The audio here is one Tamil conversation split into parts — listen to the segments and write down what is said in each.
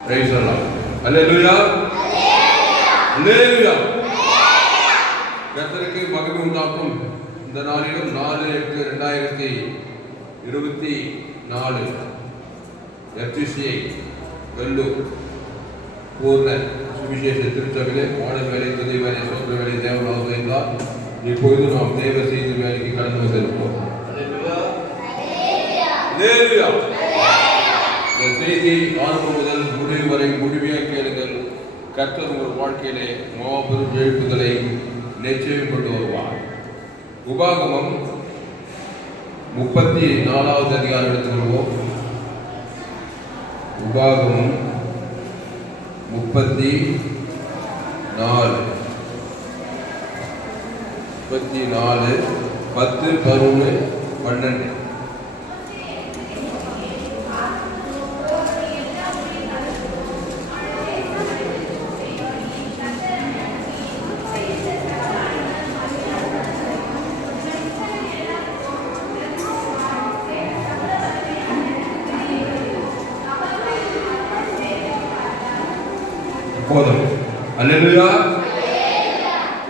Praise the Lord. Hallelujah. Hallelujah. கர்த்தருக்கு மகிமை உண்டாக்கும். இந்த நாளிலும் 4/8/2024 FCCI வெள்ளூர் பூர்ண சுவிசேஷ திருச்சபையிலே பாடல் வேலை, துதி வேலை, சோதனை வேலை தேவனாக இருந்தால் இப்பொழுது நாம் தேவ செய்தி வேலைக்கு கடந்து வந்திருப்போம். இந்த செய்தியை ஆரம்பம் முதல் முடிவு வரை முழுமையாக கேளுங்கள். கர்த்தர் உங்கள் வாழ்க்கையிலே மாபெரும் எழுப்புதலை நிச்சயம் கொண்டு வருவார். உபாகமம் 34வது அதிகாரம் எடுத்துக்கொள்வோம். உபாகமம் 34 10 11 12. போதும். அல்லேலூயா.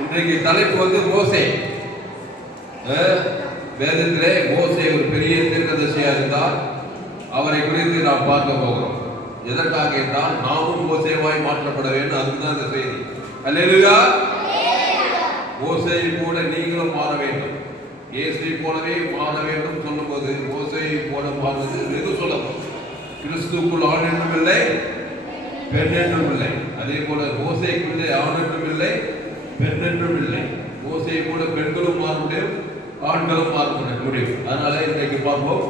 இன்றைக்கு தலைப்பு வந்து மோசே. வேதத்திலே மோசே ஒரு பெரிய தீர்க்கதரிசியா இருந்தார். அவரை குறித்து நாம் பார்க்க போகிறோம். எதற்காக என்றால் நாமும் மோசேவாய் மாற்றப்பட வேண்டும். அதுதான் இந்த செய்தி. அல்லேலூயா. மோசேயை போல நீங்களும் மாற வேண்டும். இயேசுவை போலவே மாற வேண்டும் சொல்லும்போது மோசேயை போல மாறுவது வெகு சுலபம். கிறிஸ்துவுக்குள் ஆண் என்றும் இல்லை, பெண் என்றும் இல்லை. அதே போல மோசேக்குள்ளே ஆண் என்றும் இல்லை, பெண் என்றும் இல்லை. மோசையை கூட பெண்களும் மாற முடியும், ஆண்களும் மாற முடியும். அதனால இன்றைக்கு பார்ப்போம்.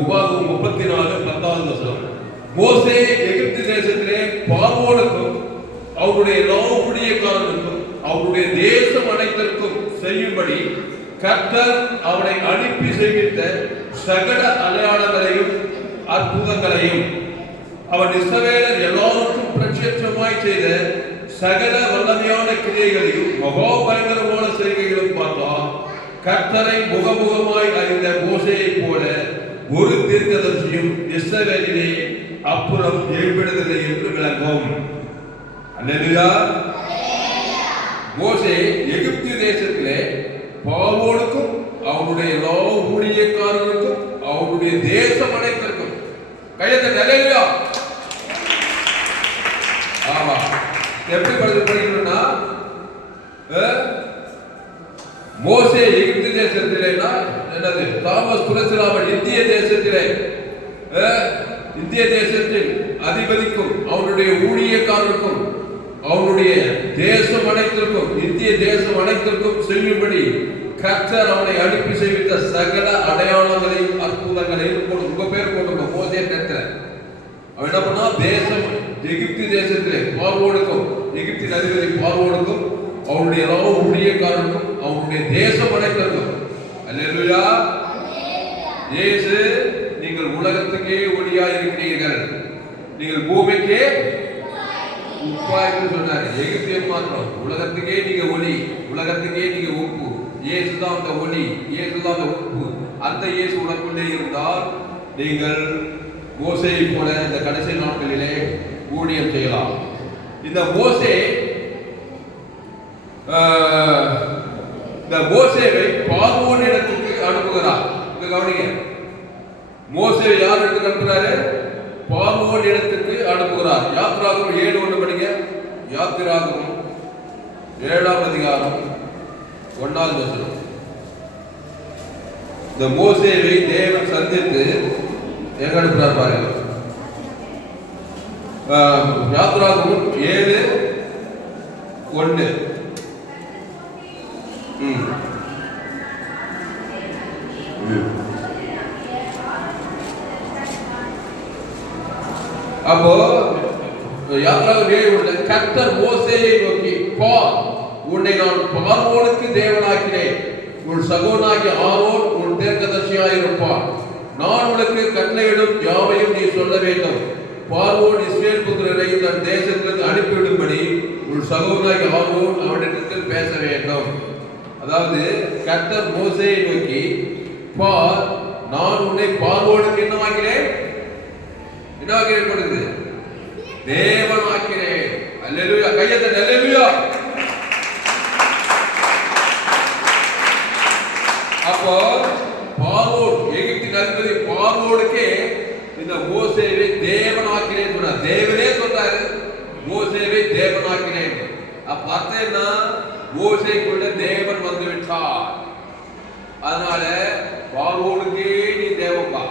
உபாகமம் 34 10. மோசே எகிப்து தேசத்திலே பார்வோனுக்கும் அவருடைய எல்லா ஊழியக்காரனுக்கும் அவருடைய தேசம் அனைத்திற்கும் செய்யும்படி கர்த்தர் அவனை அனுப்பி செய்கின்ற சகல அடையாளங்களையும் அற்புதங்களையும் அவன் இஸ்ரவேலர் எல்லாருக்கும் பிரத்யட்சமாய் செய்த சகல வல்லமையான கிரியைகளையும் மகா பயங்கரமான செய்கைகளும் பார்த்தால் கர்த்தரை முகமுகமாய் அறிந்த மோசேயை போல ஒரு தீர்க்கதரிசியும் இஸ்ரவேலிலே அப்புறம் எழுப்பிடுவதில்லை என்று விளங்கும். அல்லேலூயா. மோசே எகிப்து தேசத்திலே பார்வோனுக்கும் அவருடைய எல்லா ஊழியக்காரர்களுக்கும் அவருடைய தேசம் அனைத்திற்கும் கையெழுத்து. அல்லேலூயா. ஆமா. எப்படி படிக்கணும்னா மோசே எகிப்து தேசத்திலேனா என்னது? தாமஸ் துளசிராமன் இந்திய தேசத்திலே இந்திய தேசத்தில் அதிபதிக்கும் அவனுடைய ஊழியக்காரருக்கும் அவனுடைய தேசம் அனைத்திற்கும் இந்திய தேசம் அனைத்திற்கும் செய்யும்படி கர்த்தர் அவனை அனுப்பி செய்வித்த சகல அடையாளங்களையும் அற்புதங்களையும் உங்க பேர் போட்டு மோசே நேரத்தில் அவன் என்ன பண்ணா தேசம் எகிப்து தேசத்திலே பார்வோனுக்கும் எகிப்தின் அதிபதி பார்வோனுக்கும் அவனுடைய எல்லா ஊழியக்காரனுக்கும் அவனுடைய தேசம் அனைத்திற்கும். அல்லேலூயா. இயேசு நீங்கள் உலகத்துக்கே ஒளியா இருக்கிறீர்கள், நீங்கள் பூமிக்கே உப்பாய்ன்னு சொன்னார். எகிப்தியன் மாத்திரம் உலகத்துக்கே நீங்க ஒளி, உலகத்துக்கே நீங்க உப்பு. இயேசுதான் அந்த ஒளி, இயேசுதான் அந்த உப்பு. அந்த இயேசு உனக்குள்ளே இருந்தால் நீங்கள் மோசேயை போல இந்த கடைசி நாட்களிலே ஊழியம் செய்யலாம். இந்த மோசேவை பார்வோனிடத்துக்கு அனுப்புகிறார். கவனிங்க, மோசே யார் இடத்துக்கு அனுப்புகிறாரு? பார்வோன் இடத்துக்கு அனுப்புகிறார். யாத்திராகமம் 7:1 படிங்க. யாத்திராகமம் 7ஆம் அதிகாரம் 1வது வசனம். இந்த மோசேவை தேவன் சந்தித்து எங்க அனுப்புறார் பாருங்க. யாத்திராகமம் 7:1. அப்போ யாத்திராகமம் 7:1 கர்த்தர் மோசேயை நோக்கி, பார், உன்னை நான் பார்வோனுக்கு தேவனாக்கினேன், உன் சகோதரனாகிய ஆரோன் உன் தீர்க்கதரிசியாயிருப்பான். நான் உனக்கு கட்டளையிடும் யாவையும் நீ சொல்ல வேண்டும். பார்வோன் இஸ்ரவேல் புத்திரரை தன் தேசத்திற்கு அனுப்பிவிடும்படி உன் சகோதரனாகிய ஆரோன் அவனிடத்தில் பேச வேண்டும். அதாவது கர்த்தர் மோசேயை நோக்கி, பார், நான் உன்னை பார்வோனுக்கு என்னவாக்கிறேன்? என்னவாக ஏற்படுது? தேவனாக்கிறேன். அல்லேலூயா. கையெழுத்து அல்லேலூயா. அப்போ பார்வோன், எகிப்தின் அதிபதி பார்வோனுக்கே இந்த மோசேவை தேவனாக்கிறேன் சொன்னார். தேவனே சொல்றாரு மோசேவை தேவனாக்கிறேன். அப்ப அர்த்தம் என்ன? மோசேக்குள்ள தேவன் வந்து விட்டார். அதனால பார்வோனுக்கே நீ தேவப்பா,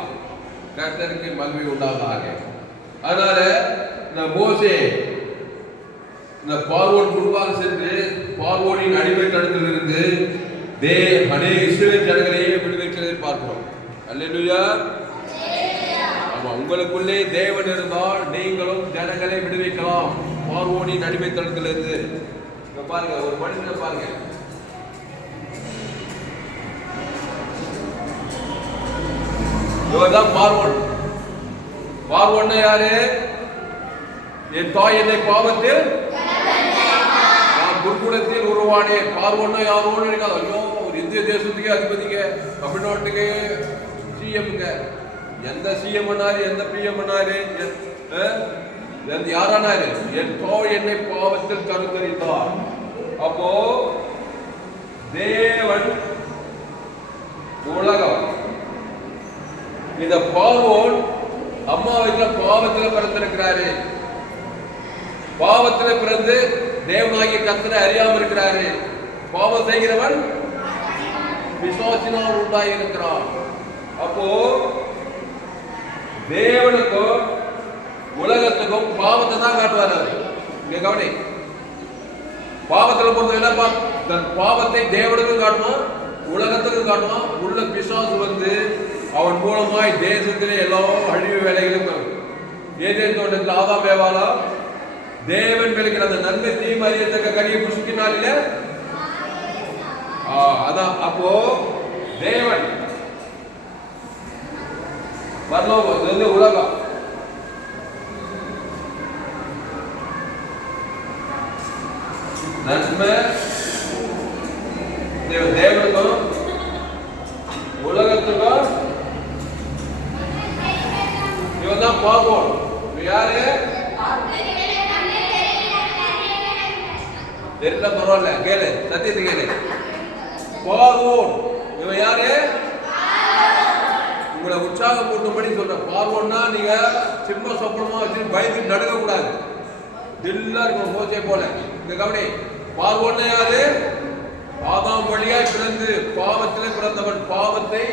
கர்த்தருக்கு மகிமை உண்டாதாக. அதனால இந்த மோசே இந்த பார்வோன் முன்பாக சென்று பார்வோனின் அடிமைத்தனத்தில் இருந்து அநேக இஸ்ரவேல் ஜனங்களையே விடுவிக்கிறதை பார்க்கிறோம். அல்லேலூயா. ஆமா, உங்களுக்குள்ளே தேவன் இருந்தால் நீங்களும் ஜனங்களை விடுவிக்கலாம் பார்வோனின் அடிமைத்தனத்தில் இருந்து. பாருங்க, ஒரு மனுஷனை பாருங்க, இவர்தான் பார்வோன். பார்வோன் யாரு? என் தாய் என்னை பாவத்தில் நான் குருகுலத்தில் உருவானேன். பார்வோன் யாரோன்னு இருக்காது. ஐயோ, ஒரு இந்திய தேசத்துக்கே அதிபதிங்க, தமிழ்நாட்டுக்கு சிஎம்ங்க. எந்த சிஎம் பண்ணாரு, எந்த பிஎம் பண்ணாரு, யாரானாரு? என் தாய் என்னை பாவத்தில் கருத்தரித்தார். அப்போ தேவன் உலகம் இந்த பார்வோன் அம்மா வீட்டுல பாவத்துல பிறந்திருக்கிறாரு. பாவத்துல பிறந்து தேவனாகிய கர்த்தரை அறியாம இருக்கிறாரு. பாவம் செய்கிறவன் பிசாசினால் உண்டாகி இருக்கிறான். அப்போ தேவனுக்கும் உலகத்துக்கும் பாவத்தை தான் காட்டுவார். இங்க கவனி, பாவத்துல பொறுத்த என்ன, தன் பாவத்தை தேவனுக்கும் காட்டுவான், உலகத்துக்கும் காட்டுவான். உள்ள பிசாசு வந்து அவன் மூலமாய் தேசத்திலே எல்லா அழிவு வேலைகளும் ஏதேன் தோட்டத்தில் ஆதாம் ஏவாளா தேவன் விளக்கிற அந்த நன்மை தீமை அறியத்தக்க கனியை புசிக்கினார் இல்ல? அதான். அப்போ தேவன் பரலோகம் வந்து உலகம், நன்மை தேவனுக்கும் உலகத்துக்கும் இவன் தான் பார்ப்போம். யாரு தெரியல, பரவாயில்ல, கேளு, சத்தியத்தை கேளு. பார்வோன் இவன் யாரு? உங்களை உற்சாகம் போட்டும்படி சொல்ற. பார்வோன்னா நீங்க சிம்ம சொப்பனமா வச்சு பயந்து நடுக்க கூடாது. தில்லா இருக்கும் மோசே போல. இந்த கவனி, பார்வோன்னா யாரு? ஆதாம் வழியாய் பிறந்து பாவத்திலே பிறந்தவன். பாவத்தை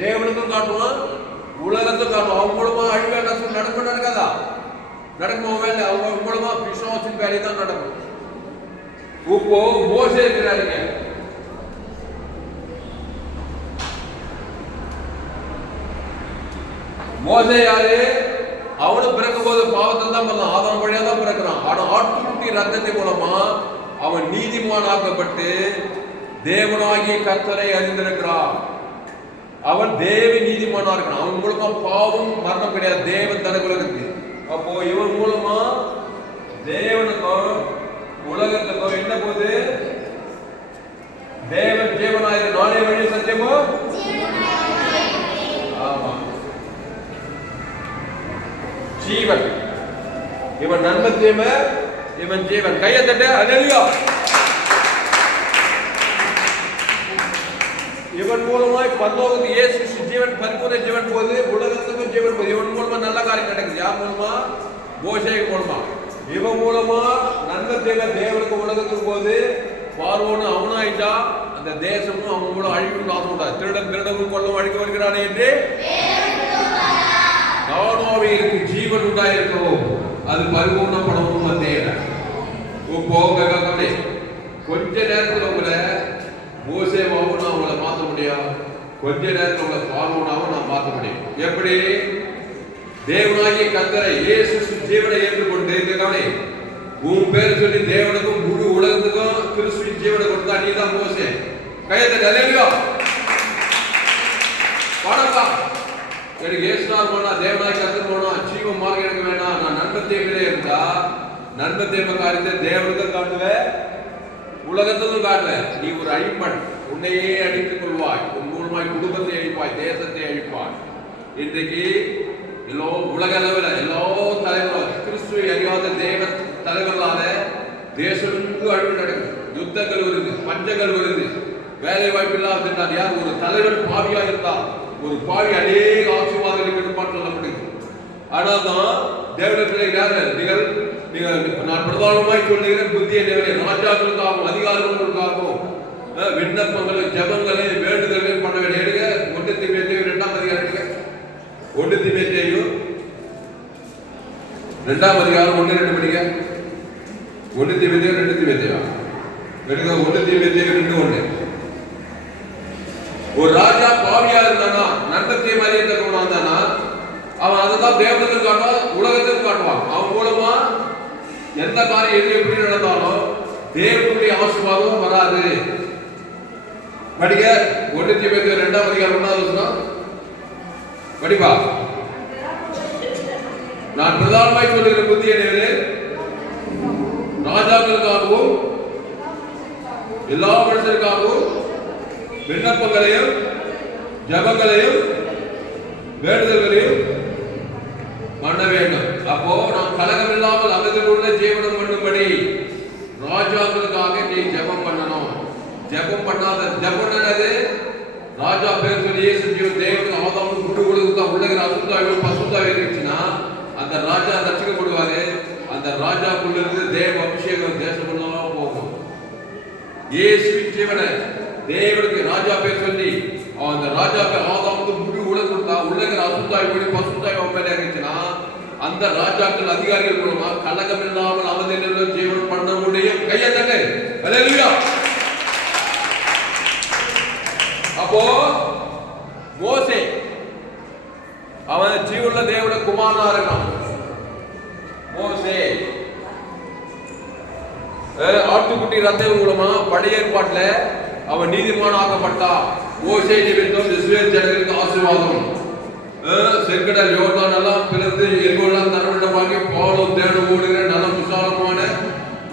தேவனுக்கும் காட்டுவான், உலகத்துக்கும் காட்டுவான். அவங்க மூலமா அழிவே நஷ்டம் நடக்கும். நடக்காதா? நடக்கும் வேலை. அவங்க மூலமா பிசாசின் வேலை தான் நடக்கும். இப்போ மோசே இருக்கிறாருங்க. மோசே யாரு? அவனு பிறக்கும் போது பாவத்தில் தான் பண்ணலாம், ஆதாம் வழியா தான் பிறக்கிறான். ஆனா ஆட்டுக்குட்டி ரத்தத்தின் மூலமா அவன் நீதிமான் ஆக்கப்பட்டு தேவனாகிய கர்த்தரை அறிந்திருக்கிறான். அவன் தேவ நீதிமானா இருக்கிறான். அவன் மூலமா பாவம் மரணம் கிடையாது, தேவன் தனக்குலகத்துக்கு. அப்போ இவன் மூலமா தேவனுக்கும் உலகத்துக்கும் என்ன போகுது? தேவன் ஜீவனாயிரு, நானே வழி சத்தியமோ. ஆமா, ஜீவன். இவன் நன்மத்தியம, இவன் ஜீவன். கையை தட்ட. அல்லேலூயா. இவன் மூலமாய் பரலோகத்துக்கு இயேசு ஜீவன், பரிபூர்ண ஜீவன் போகுது, உலகத்துக்கும் ஜீவன் போகுது. இவன் மூலமா நல்ல காரியம் நடக்குது. யார் மூலமா? மோசே மூலமா. இவன் மூலமா நன்மை தேவனுக்கு உலகத்துக்கு போகுது. பார்வோன்னு அவனாயிட்டா அந்த தேசமும் அவன் மூலம் அழிவு நாசம். திருடன் திருடவும் கொள்ளும் அழிக்க வருகிறானே என்று நானோவிற்கு ஜீவன் உண்டாயிருக்கவும் அது பரிபூர்ணப்படவும் தேவை. கொஞ்ச நேரத்தில் உங்களை மோசேவாவும் நான் உங்களை மாற்ற முடியும், கொஞ்ச நேரத்தில் உங்களை பார்வோனாவும் நான் மாற்ற முடியும். எப்படி? தேவனாகிய கர்த்தரை இயேசு ஜீவனை ஏற்றுக்கொண்டு கவனி, உன் பேர் சொல்லி தேவனுக்கும் முழு உலகத்துக்கும் கிறிஸ்துவின் ஜீவனை கொடுத்தா நீ தான் மோசே. கையத்தை அல்லேலூயா. பாடப்பா, எனக்கு இயேசுநாதர் போனா, தேவனாகிய கர்த்தர் போனா, ஜீவ மார்க்கம் எனக்கு வேணாம், நான் நன்மத்தேவிலே இருந்தா நன்மத்தேவ காரியத்தை தேவனுக்கும் காட்டுவேன், உலகத்துக்கும் காட்டுவேன். நீ ஒரு அழிப்பன், உன்னையே அழித்துக் கொள்வாய், உன் மூலமாய் குடும்பத்தை அழிப்பாய், தேசத்தை அழிப்பாய். இன்றைக்கு எல்லோ உலக அளவில் எல்லா தலைவரும் கிறிஸ்துவை அறியாத தேவ தலைவர்களால தேசமெங்கு அழிவு நடக்குது. யுத்தங்கள் வருது, பஞ்சங்கள் வருது, வேலை வாய்ப்பு இல்லாத யார் ஒரு தலைவர் பாவியா இருந்தால் ஒரு பாவி அநேக ஆசீர்வாதங்களுக்கு எடுப்பான்னு சொல்லப்படுது. ஆனால் தான் தேவனத்திலே நீங்கள் நான் பிரதானமாய் சொல்லுகிறேன், புத்திய தேவனை ராஜாக்களுக்காகவும் அதிகாரங்களுக்காகவும் விண்ணப்பங்களை ஜபங்களை வேண்டுதல்களை பண்ண வேண்டிய எடுங்க. 1 தீமோத்தேயு 2ஆம் அதிகாரம் எடுங்க. 1 தீமோத்தேயு 2ஆம் அதிகாரம் 1-2 படிங்க. 1 தீமோத்தேயு 2 தீமோத்தேயு எடுங்க. 1 தீமோத்தேயு 2:1. ஒரு ராஜா பாவியா இருந்தானா, நன்மத்தை மாதிரியே இருக்கவனா இருந்தானா, அவன் அதை தான் தேவனுக்கு காட்டுவான், உலகத்துக்கு காட்டுவான். அவன் மூலமா எந்த காரியம் எது எப்படி நடந்தாலும் தேவனுடைய ஆசீர்வாதம் வராது. படிக்க 1 தீமோத்தேயு 2ஆம் அதிகாரம் 1வது வசனம் படிப்பா. நான் பிரதானமாய் சொல்லுகிற புத்திய தேவனே ராஜாக்களுக்காகவும் எல்லா மனுஷருக்காகவும் விண்ணப்பங்களையும் ஜபங்களையும் வேண்டுதல்களையும் பண்ண வேண்டும். அப்போ நாம் கலகம் இல்லாமல் அமைதியில் உள்ள ஜீவனம் பண்ணும்படி ராஜாக்களுக்காக நீ ஜபம் பண்ணணும். ஜபம் பண்ணாத ஜபம் என்னது? ராஜா பேர் சொல்லி இயேசு தேவனுக்கு ஆதாமுக்கு குட்டு கொடுத்தா உள்ளகிற அசுத்தாவை பசுத்தாவை இருந்துச்சுன்னா அந்த ராஜா ரட்சிக்கப்படுவாரு. அந்த ராஜாக்குள்ள இருந்து தேவ அபிஷேகம் தேசமெல்லாம் போகும். இயேசு ஜீவனை தேவனுக்கு ராஜா பேர் சொல்லி அந்த ராஜாக்கு ஆதாமுக்கு முழு உலக கொடுத்தா உள்ளகிற அசுத்தாய் போய் பசுத்தாய் மேலே இருந்துச்சுன்னா அந்த ராஜாக்கள் அதிகாரிகள் மூலமா கலகம் இல்லாமல் அமைதியில் ஜீவனம் பண்ண முடியும். கையை தட்டு. ஹல்லேலூயா. அப்போ மோசே அவன் ஜீவனுள்ள தேவனுடைய குமாரனா இருக்கான். மோசே ஆட்டுக்குட்டி ரத்தம் மூலமா பழைய ஏற்பாட்டுல அவன் நீதிமான் ஆக்கப்பட்டா. மோசே நிமித்தம் இஸ்ரவேல் ஜனங்களுக்கு ஆசீர்வாதம். செங்கடல் யோர்தான் எல்லாம் பிளந்து எங்கெல்லாம் தரவிடமாகி பாலும் தேடும் ஓடுகிற நல்ல விசாலமான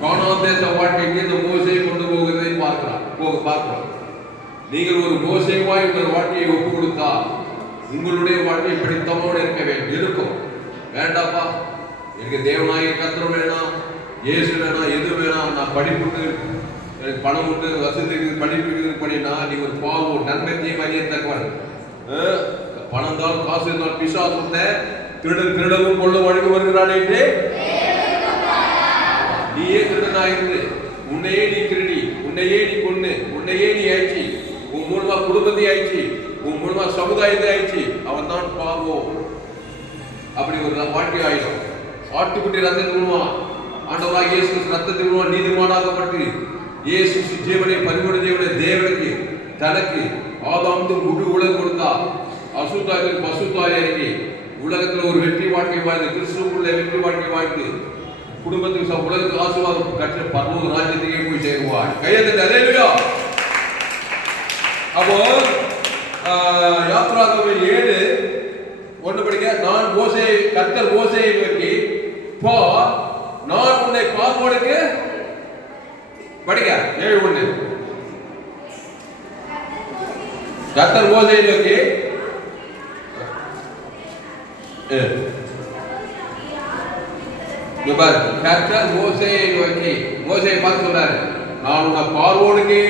கானான் தேச வாழ்க்கைக்கு இந்த மோசையை கொண்டு போகிறதை பார்க்கிறோம். நீங்கள் ஒரு மோசேவாய் உங்கள் வாழ்க்கையை ஒப்பு கொடுத்தா உங்களுடைய வாழ்க்கை பிடித்தமோடு இருக்க வேண்டும். இருக்கும் வேண்டாப்பா, எனக்கு தேவனாகிய கர்த்தர் வேணாம், இயேசு வேணாம், எது வேணாம், நான் படிப்புட்டு எனக்கு பணம் உண்டு, வசதி படிப்பு பண்ணினா நீ ஒரு பாவம் நன்மைத்தையும் அறிய தக்கவன். பணம் இருந்தாலும் காசு இருந்தாலும் பிசாசு திருடவும் கொள்ள வழங்க வருகிறானே என்று நீயே திருடனாயிருந்து உன்னையே நீ திருடி, உன்னையே நீ கொண்டு, உன்னையே நீ ஆயிடுச்சு, உன் மூலமா குடும்பத்தை ஆயிடுச்சு, உன் மூலமா சமுதாயத்தை ஆயிடுச்சு. அவன் தான் பாவம். அப்படி ஒரு வாழ்க்கை ஆயிடும். ஆட்டுக்குட்டி ரத்தத்தை விடுவான். ஆண்டவராக இயேசு ரத்தத்தை விடுவான். நீதிமானாகப்பட்டு இயேசு ஜீவனை பரிபூரண ஜீவனை தேவனுக்கு தனக்கு ஆதாமுக்கு முழு உலகம் கொடுத்தா. அசுத்தாய்க்கு பசுத்தாய் இறங்கி உலகத்தில் ஒரு வெற்றி வாழ்க்கை வாழ்ந்து கிறிஸ்துவுக்குள்ள வெற்றி வாழ்க்கை வாழ்ந்து குடும்பத்துக்கு உலகத்துக்கு ஆசீர்வாதம் கற்ற பரலோக ராஜ்யத்துக்கே போய் சேருவார். கையெழுத்து. ஹல்லேலூயா. அப்போ யாத்ராகமம் 7:1 படிக்க. நான் மோசேயை கர்த்தர் மோசேயை நோக்கி போ, நான் உன்னை பார்வோனுக்கு படிக்க. 7:1 கர்த்தர் மோசேயை நோக்கி கர்த்தர் மோசேயை நோக்கி மோசேயை பார்த்து சொல்றாரு, நான் உன்னை பார்வோனுக்கே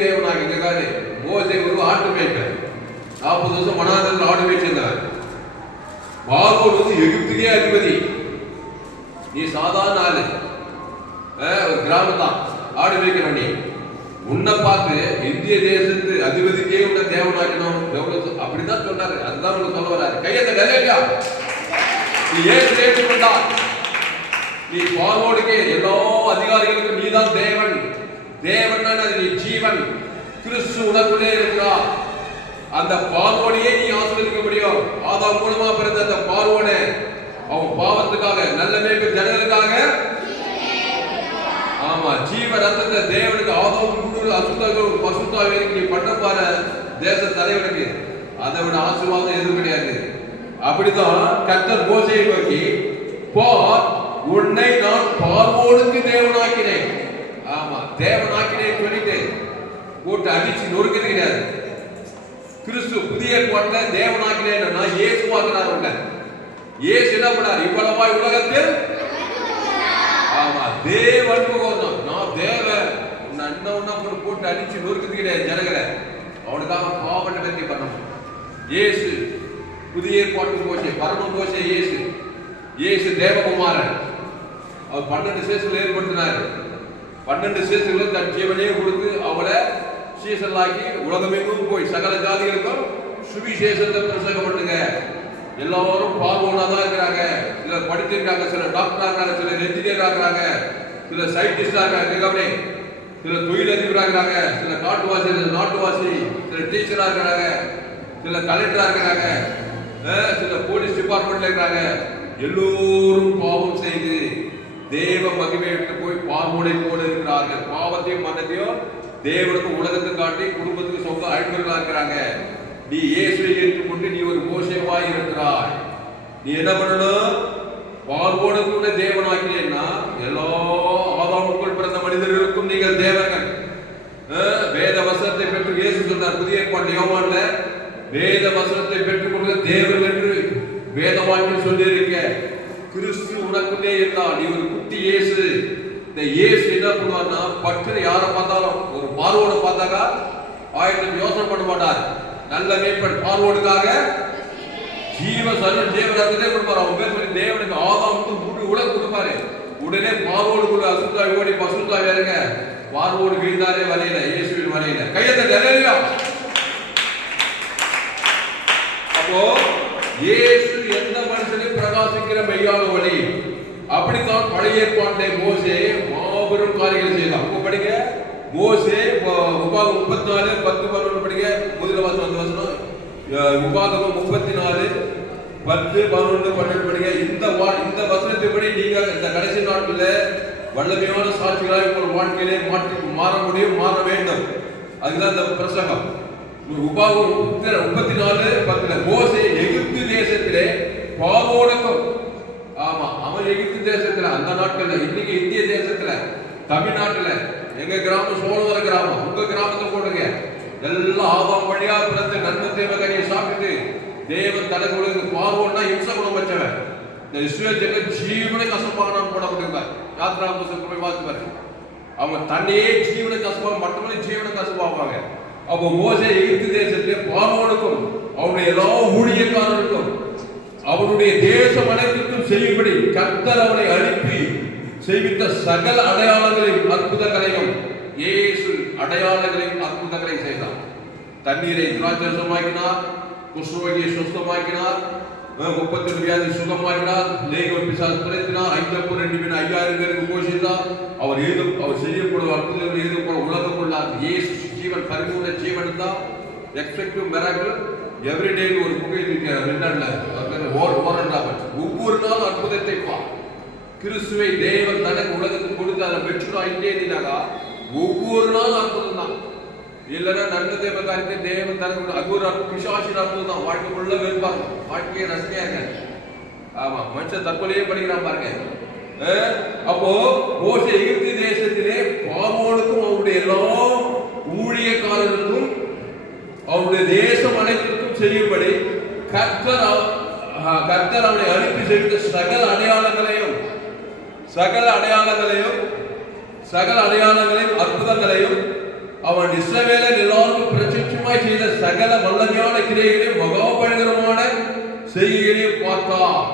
தேவனாக. இருக்காரு மோசே ஒரு ஆட்டு மேய்ப்பர். 40 வருஷம் மனாந்தரத்தில் ஆடு மேய்ச்சிருந்தவர். பார்வோன் வந்து எகிப்துக்கே அதிபதி. நீ சாதாரண ஆளு, ஒரு கிராமத்தான் ஆடு மேய்க்கிற. நீ உன்னை பார்த்து இந்திய தேசத்து அதிபதிக்கே உன்னை தேவனாக்கணும் அப்படிதான் சொன்னாரு. அதுதான் உனக்கு சொல்ல வராரு. கையத்தை நிறையா நீ ஏன் ஏற்றுக்கொண்டா? நீ பார்வோனுக்கே எல்லா அதிகாரிகளுக்கும் நீதான் தேவன். தேவன் நீ ஜீவன். கிறிஸ்து உனக்குள்ளே இருக்கிறார். அந்த பார்வோனையே நீ ஆசீர்வதிக்க முடியும். ஆதாம் மூலமா பிறந்த அந்த பார்வோனை அவன் பாவத்துக்காக நல்ல மேய்ப்பு ஜனங்களுக்காக ஆமா ஜீவ ரத்தத்தை தேவனுக்கு ஆதாம் முழு அசுத்தங்கள் பசுத்தாவிற்கு நீ பண்ண பாரு தேச தலைவனுக்கு. அதை விட ஆசீர்வாதம் எதுவும் கிடையாது. அப்படித்தான் கர்த்தர் மோசேயை நோக்கி போ, உன்னை நான் பார்வோனுக்கு தேவனாக்கினேன். ஆமா தேவனாக்கினேன் சொல்லிட்டு போட்டு அடிச்சு நொறுக்கிறது கிடையாது. கிறிஸ்து புதிய ஏற்பாட்டில் தேவனாக்கினேன் இயேசுவாக்குறார். இயேசு என்ன பண்ணார்? இவ்வளவாய் உலகத்தில் ஆமா தேவன் நான் தேவன் உன்னை அண்ணன் போட்டு அடிச்சு நொறுக்குது கிடையாது ஜனங்களை. அவனுக்காக பாவத்தை பற்றி பண்ணணும். இயேசு புதிய ஏற்பாட்டு போச்சு, பரம போச்சே இயேசு. இயேசு தேவகுமாரன். அவர் 12 சேஷங்களை ஏற்படுத்தினார். 12 சேஷங்களும் தன் ஜீவனையே கொடுத்து அவளை சீசலாக்கி உலகமெங்கும் போய் சகல ஜாதிகளுக்கும் சுவிசேஷத்தை பிரசங்கம் பண்ணுங்க. எல்லாரும் பார்வோனாதான் இருக்கிறாங்க. சிலர் படிச்சிருக்காங்க, சிலர் டாக்டர் ஆகிறாங்க, சிலர் என்ஜினியர் ஆகிறாங்க, சிலர் சயின்டிஸ்டா இருக்காங்க, சிலர் தொழிலதிபராக இருக்கிறாங்க, சிலர் காட்டுவாசி, சிலர் நாட்டுவாசி, சிலர் டீச்சரா இருக்கிறாங்க, சிலர் கலெக்டரா இருக்கிறாங்க, சிலர் போலீஸ் டிபார்ட்மெண்ட்ல இருக்கிறாங்க. எல்லோரும் பாவம் செய்து தேவ மகிமை விட்டு போய் பார்வோனை போல இருக்கிறார்கள். பாவத்தையும் மன்னத்தையும் தேவனுக்கு உலகத்தை காட்டி குடும்பத்துக்கு சொந்த அழைப்புகளா இருக்கிறாங்க. நீ இயேசுவை ஏற்றுக்கொண்டு நீ ஒரு மோசேவாய் இருக்கிறாய். நீ என்ன பண்ணணும்? பார்வோடு கூட தேவனாக்கிறேன்னா எல்லா ஆதாமுக்குள் பிறந்த மனிதர்களுக்கும் நீங்கள் தேவர்கள். வேத வசனத்தை பெற்று இயேசு சொன்னார் புதிய ஏற்பாட்டு யோவான்ல, வேத வசனத்தை பெற்றுக் கொள்ள தேவன் என்று வேத வாக்கியம் சொல்லியிருக்க. கிறிஸ்து உனக்குள்ளே இருந்தா நீ ஒரு குட்டி இயேசு. இந்த இயேசு என்ன பண்ணுவார்னா, பற்று யாரை பார்த்தாலும் ஒரு பார்வோட பார்த்தாக்கா ஆயிரத்தி யோசனை பண்ண மாட்டார். நல்ல மேற்பன் பார்வோடுக்காக ஜீவ சரீர தேவரத்திலே கொடுப்பார். அவங்க பேர் சொல்லி தேவனுக்கு ஆதாமுக்கு முழு உலகம் கொடுப்பாரு. உடனே பார்வோடுக்குள்ள அசுத்தாய் ஓடி பசுத்தாய் வேறுங்க. பார்வோடு வீழ்ந்தாரே வரையில, இயேசுவின் வரையில கையத்தை நிலையா. அப்போ இயேசு எந்த மனுஷனையும் பிரகாசிக்கிற மெய்யான வழி. அப்படித்தான் பழைய ஏற்பாட்டிலே மோசே மாபெரும் காரியங்கள் செய்தான். உங்க படிக்க மோசே உபாகமம் 34 10 11 படிக்க. முதல் வசனம் உபாகமம் 34 10 11 12 படிக்க. இந்த வசனத்தின்படி நீங்க இந்த கடைசி நாட்கள்ல வல்லமையான சாட்சிகளாக உங்கள் வாழ்க்கையிலே மாற முடியும், மாற வேண்டும். அதுதான் இந்த பிரசங்கம். உபாகமம் 34 10 மோசே எகிப்து தேசத்திலே பார்வோனுக்கும், ஆமா அவன் எகிப்து தேசத்துல அந்த நாட்கள்ல, இன்னைக்கு இந்திய தேசத்துல தமிழ்நாட்டுல எங்க கிராமம் சோழவர கிராமம், உங்க கிராமத்துல போடுங்க. எல்லாம் ஆதாம் வழியா பிறந்து நன்மை தேவகனியை சாப்பிட்டு தேவன் தனக்கு உலக பார்வோன்னா இம்ச குணம் வச்சவன். இந்த இஸ்ரேல் ஜன ஜீவனை கசப்பாக போடப்பட்டிருக்கார். யாத்ரா புத்தகத்தை போய் பார்த்து பாருங்க. அவங்க தன்னையே ஜீவனை கசப்பாக மற்றவனை ஜீவனை கசப்பாவாங்க. அப்போ மோசே எகிப்து தேசத்திலே பார்வோனுக்கும் அவருடைய எல்லா ஊழியக்காரருக்கும் அவருடைய தேசம் அனைத்திற்கும் செய்யும்படி கர்த்தர் அவனை அனுப்பி செய்வித்த சகல அடையாளங்களையும் அற்புதங்களையும் இயேசு அடையாளங்களையும் அற்புதங்களையும் செய்தார். தண்ணீரை திராட்சரசமாக்கினார், குஷ்டரோகியை சுஸ்தமாக்கினார், 32 வியாதி சுகமாக்கினார், லேகம் பிசாசு துரத்தினார், 5 பேர் 5000 பேருக்கு போஷித்தார். அவர் செய்யப்படும் அற்புதங்கள் ஏதும் உலகம் உள்ளார். இயேசு ஜீவன் பரிபூர்ண ஜீவன் தான். எக்ஸ்பெக்டிவ் மிராக்கிள் எவ்ரிடே ஒரு புகை ஒவ்வொரு நாளும் அற்புதத்தை பார். கிறிஸ்துவை தேவன் தனக்கு உலகத்துக்கு கொடுத்து அதை பெற்றுடாயிட்டே இருந்தாக்கா ஒவ்வொரு நாளும் அற்புதம் தான். இல்லைன்னா நன்மை தேவ காரியத்தை தேவன் தனக்கு அது ஒரு பிசாசின் அற்புதம் தான். வாழ்க்கைக்குள்ள வெறுப்பாங்க, வாழ்க்கையை ரசனையா இருக்காது. ஆமா, மனுஷன் தற்கொலையே படிக்கிறான் பாருங்க. அப்போ மோசே எகிப்து தேசத்திலே பார்வோனுக்கும் அவருடைய எல்லா ஊழியக்காரர்களுக்கும் அவருடைய தேசம் அனைத்திற்கும் செய்யும்படி கர்த்தர் அவனை அனுப்பி செய்த சகல அடையாளங்களையும் அற்புதங்களையும் அவன் இஸ்ரவேலர் எல்லாருக்கும் பிரத்யட்சமாய் செய்த சகல வல்லமையான கிரியைகளையும் மகாபயங்கரமான செய்கைகளையும் பார்த்தார்.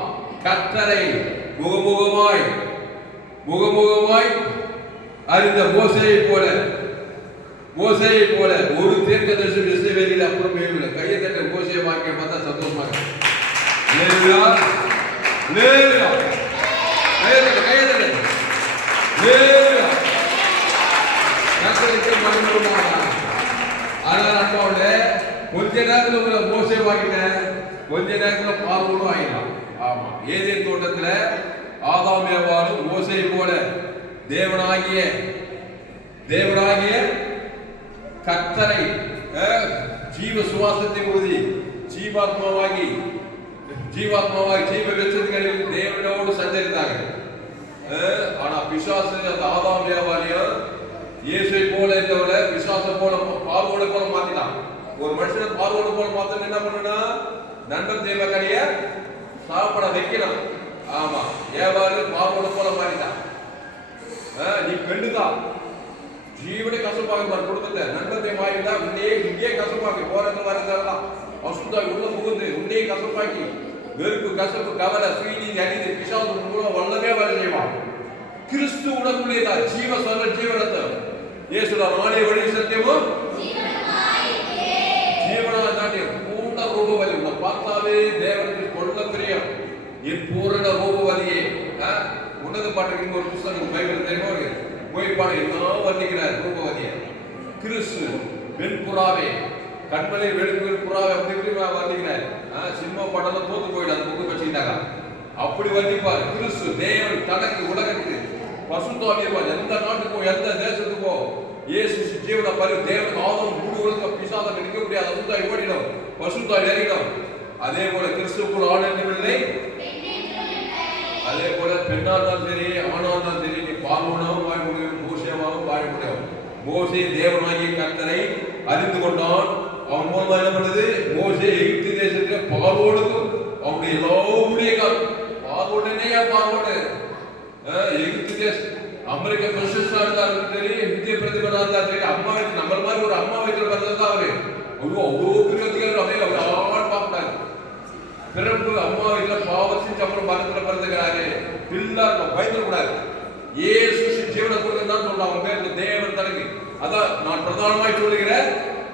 கர்த்தரை முகமுகமாய் அறிந்த மோசேயை போல ஒரு தீர்க்கதரிசி இஸ்ரவேலில் அப்புறம் இல்லை. கையை தட்ட மோசே வாக்கியம் பார்த்தா சந்தோஷமாக கொஞ்ச நேரத்துல மோசே வாங்கிட்டேன், கொஞ்ச நேரத்துல பார்வோடும் ஆகிடலாம். ஆமா, ஏதேன் தோட்டத்துல ஆதாம் ஏவாளும் மோசே போல தேவனாகிய கர்த்தரை ஜீவ சுவாசத்தை ஊதி ஜீவாத்மாவாகி ஜீவ வெச்சதுக்கு தேவனோடு சஞ்சரித்தாங்க. ஆனா பிசாசு அந்த ஆதாம் ஏவாளையும் இயேசுவை போல இருந்தவரை பிசாசை போல பார்வோடு போல மாத்தினான். ஒரு மனுஷனை பார்வோடு போல மாத்தணும் என்ன பண்ணா நண்பன் தேவ கரிய சாப்பிட வைக்கலாம். ஆமா, ஏவாளு பார்வோட போல மாறிட்டான். நீ பெண்ணுதான் ஜீவனை கசப்பாக பாரு, குடும்பத்தை நண்பத்தை மாறிட்டா இங்கே கசப்பாக்கி போறது வரதெல்லாம் அசுத்தாய் உள்ள புகுந்து உன்னையே கசப்பாக்கி வெறுப்பு கசப்பு கவலை சீனி அணிந்து பிசாசு மூலம் வல்லமே வர செய்வான். கிறிஸ்து உடம்புலேதான் ஜீவ சொல்ற ஜீவனத்தை இயேசுடா நானே வழி சத்தியமும் ஜீவனா தாண்டி பூர்ண ரூபவதி உன்னை பார்த்தாவே தேவனுக்கு கொள்ள பிரியம் என் பூரண ரூபவதியே. உன்னத பாட்டுக்கு ஒரு புத்தகம் பைபிள் தெரியுமா போய்ப்பாடு எல்லாம் வர்ணிக்கிறார் ரூபவதிய. கிறிஸ்து வெண்புறாவே கண்மலை வெளுக்கு புறாவை அப்படி இப்படி வர்ணிக்கிறார். சினிமா பாட்டெல்லாம் தோத்து போயிடாது புக்கு வச்சுக்கிட்டாங்க. அப்படி வர்ணிப்பார். கிறிஸ்து தேவன் தனக்கு உலகத்துக்கு பசுத்தாவியர் எந்த நாட்டுக்கோ எந்த தேசத்துக்கோ இயேசு ஜீவன பரி தேவன் ஆதம் முழு உலக பிசாசம் நிற்க முடியாது. அசுத்தாய் ஓடிடும், பசுத்தாய் ஏறிடும். அதே போல கிறிஸ்துக்குள் ஆள் இல்லை. அதே போல பெண்ணாதான் சரி ஆணாதான் சரி நீ பார்வோனாவும் வாழ முடியும், மோசேவாகவும் வாழ முடியும். மோசே தேவனாகிய கர்த்தரை அறிந்து கொண்டான். அவன் மூலமா என்ன பண்ணுது? மோசே எகிப்து தேசத்துல பார்வோனுக்கும் அவனுடைய எல்லாவுடைய பார்வோடனேயா பார்வோடு எகிப்து தேசம் அமெரிக்க பிரசிஸ்டா இருந்தாலும் சரி, வித்திய பிரதிபலா இருந்தாலும் சரி, அம்மா வயசு நம்மள மாதிரி ஒரு அம்மா வயசுல பிறந்ததான் அவரு அவ்வளோ பிறகு அவர் ஆள் பார்க்கக்கூடாது. பிறப்பு அம்மா வயசுல பாவத்தின் அப்புறம் மரத்துல பிறந்துக்கிறாரு பிள்ளை பயந்துடக்கூடாது. ஏசு ஜீவனை கொடுக்கதான் சொல்றான். அவங்க பேர் தேவன் தனக்கு. அதான் நான் பிரதானமாய் சொல்லுகிறேன்,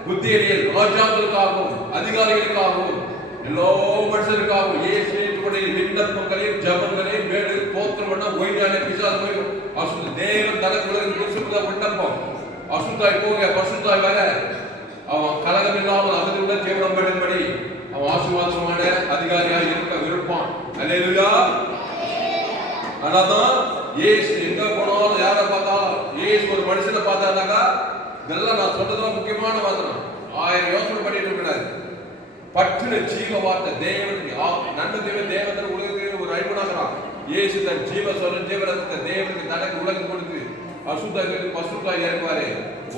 புத்தியடியல் ராஜாக்களுக்காகவும் அதிகாரிகளுக்காகவும் எல்லா மனுஷருக்காகவும் இயேசுடைய விண்ணப்பங்களையும் ஜபங்களையும் வேடு தோத்திரம் பண்ண ஒய்ஞான பிசாசு அசுத்த தேவன் தனக்கு உலகத்துக்கு விண்ணப்பம். அசுத்தாய் போக பசுத்தாய் வர அவன் கலகம் இல்லாமல் அதனுடன் ஜீவனம் பெறும்படி அவன் ஆசீர்வாதமான அதிகாரியாக இருக்க விருப்பான். அல்லேலூயா. ஆனாதான் இயேசு எங்க போனாலும் யாரை பார்த்தாலும் இயேசு ஒரு மனுஷனை பார்த்தாருனாக்கா இதெல்லாம் நான் சொல்றதுலாம் முக்கியமான வாசனம். 1000 யோசனை பண்ணிட்டு இருக்கிறாரு. பற்றின ஜீவ வார்த்தை தேவனுக்கு நன்மை தேவன் உலகத்துக்கு ஒரு அழிவுனாகிறான். இயேசு தன் ஜீவ சொல்ற ஜீவரத்தை தேவனுக்கு தனக்கு உலகம் கொடுத்து அசுத்தாய் பசுத்தாய் இறக்குவாரு.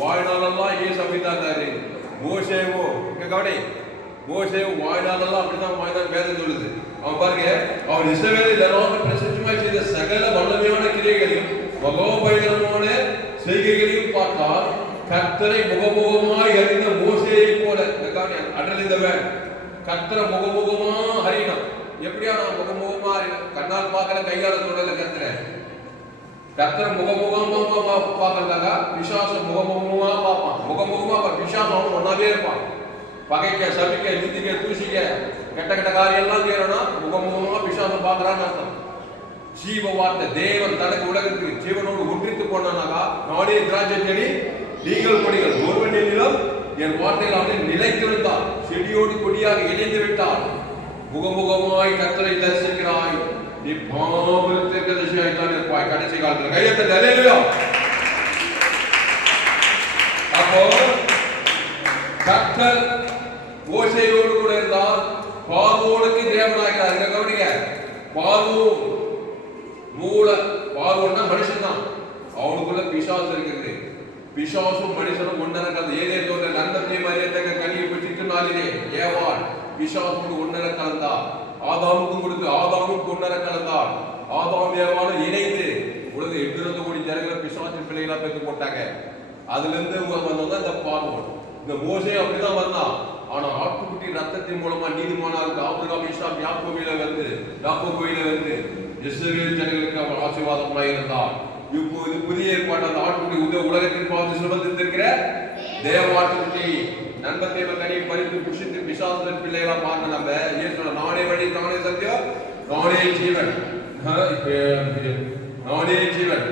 வாழ்நாளெல்லாம் இயேசு அப்படித்தாரு. மோசேவோ இங்க கவனி, மோசேவும் வாழ்நாளெல்லாம் அப்படிதான் வாழ்ந்தான் வேதம் சொல்லுது. அவன் பாருங்க, அவன் இஸ்ரவேலில் எல்லாரும் பிரசித்தமாய் செய்த சகல வல்லமையான கிரியைகளையும் மகோபயங்கரமான செய்கைகளையும் பார்த்தால் கர்த்தரை முகமுகமாய் அறிந்த மோசேயை போல அடலிந்தவன் கர்த்தரை முகமுகமா அறியணும். எப்படியா நான் முகமுகமா அறியணும்? கண்ணால் பார்க்கல, கையால தொடல. கர்த்தரை முகமுகமா பார்க்கறதாக விசுவாசம் முகமுகமா பார்ப்பான். முகமுகமா விசுவாசம் ஒன்னாவே இருப்பான். பகைக்க சபிக்க நிந்திக்க தூசிக்க கெட்ட கெட்ட காரியம் எல்லாம் செய்யறோம்னா முகமுகமா விசுவாசம் பார்க்கறான்னு அர்த்தம். ஜீவ வார்த்தை தேவன் தனக்கு உலகத்துக்கு ஜீவனோடு ஒன்றித்து போனானாக்கா நானே திராட்சை செடி நீங்கள் கொடிகள் ஒருவன் என்னிலும் என் வார்த்தைகள் அவனை நிலைத்திருந்தால் செடியோடு கொடியாக இணைந்து விட்டால் முகமுகமாய் கர்த்தரை தரிசிக்கிறாய், நீ பாவம் தீர்க்கதரிசியாய்த்தான் இருப்பாய் கடைசி காலத்தில். கையத்தை அல்லேலூயா. அப்போ கர்த்தர் மோசேயோடு கூட இருந்தால் பார்வோனுக்கு தேவனாகிறார். கவனிங்க, பார்வோன் மூல பார்வோன்னா மனுஷன் தான். அவனுக்குள்ள பிசாசு இருக்கிறது. பிசாசும் மனுஷனும் ஒன்னரக்காது. ஏதே தோன்ற நந்தத்தை மரியத்தக்க கனியை பிடிச்சிட்டு நாளிலே ஏவாள் பிசாசோடு ஒன்னர கலந்தார். ஆதாமுக்கும் கொடுத்து ஆதாமுக்கு ஒன்னர கலந்தார். ஆதாம் ஏவாளும் இணைந்து உலக 800 கோடி ஜனங்களை பிசாசின் பிள்ளைகளா பெற்று போட்டாங்க. அதுல இருந்து வந்தவங்க இந்த பார்வோன். இந்த மோசே அப்படிதான் வந்தான். ஆனா ஆட்டுக்குட்டி ரத்தத்தின் மூலமா நீதிமானாருக்கு ஆபிரகாம் ஈசாக் யாக்கோபில வந்து இஸ்ரவேல் ஜனங்களுக்கு அவர் ஆசீர்வாதமாய் இருந்தார். இப்போது புதிய ஏற்பாடு அந்த ஆட்டுக்குட்டி உலகத்தின் பாவத்தை சுமந்திருக்கிற தேவ ஆட்டுக்குட்டி நன்மத்தை கனியை பறித்து புஷித்து பிசாசுடன் பிள்ளைகளா மாறின நம்ம இயேசு நானே வழி நானே சத்தியம் நானே ஜீவன் நானே ஜீவன்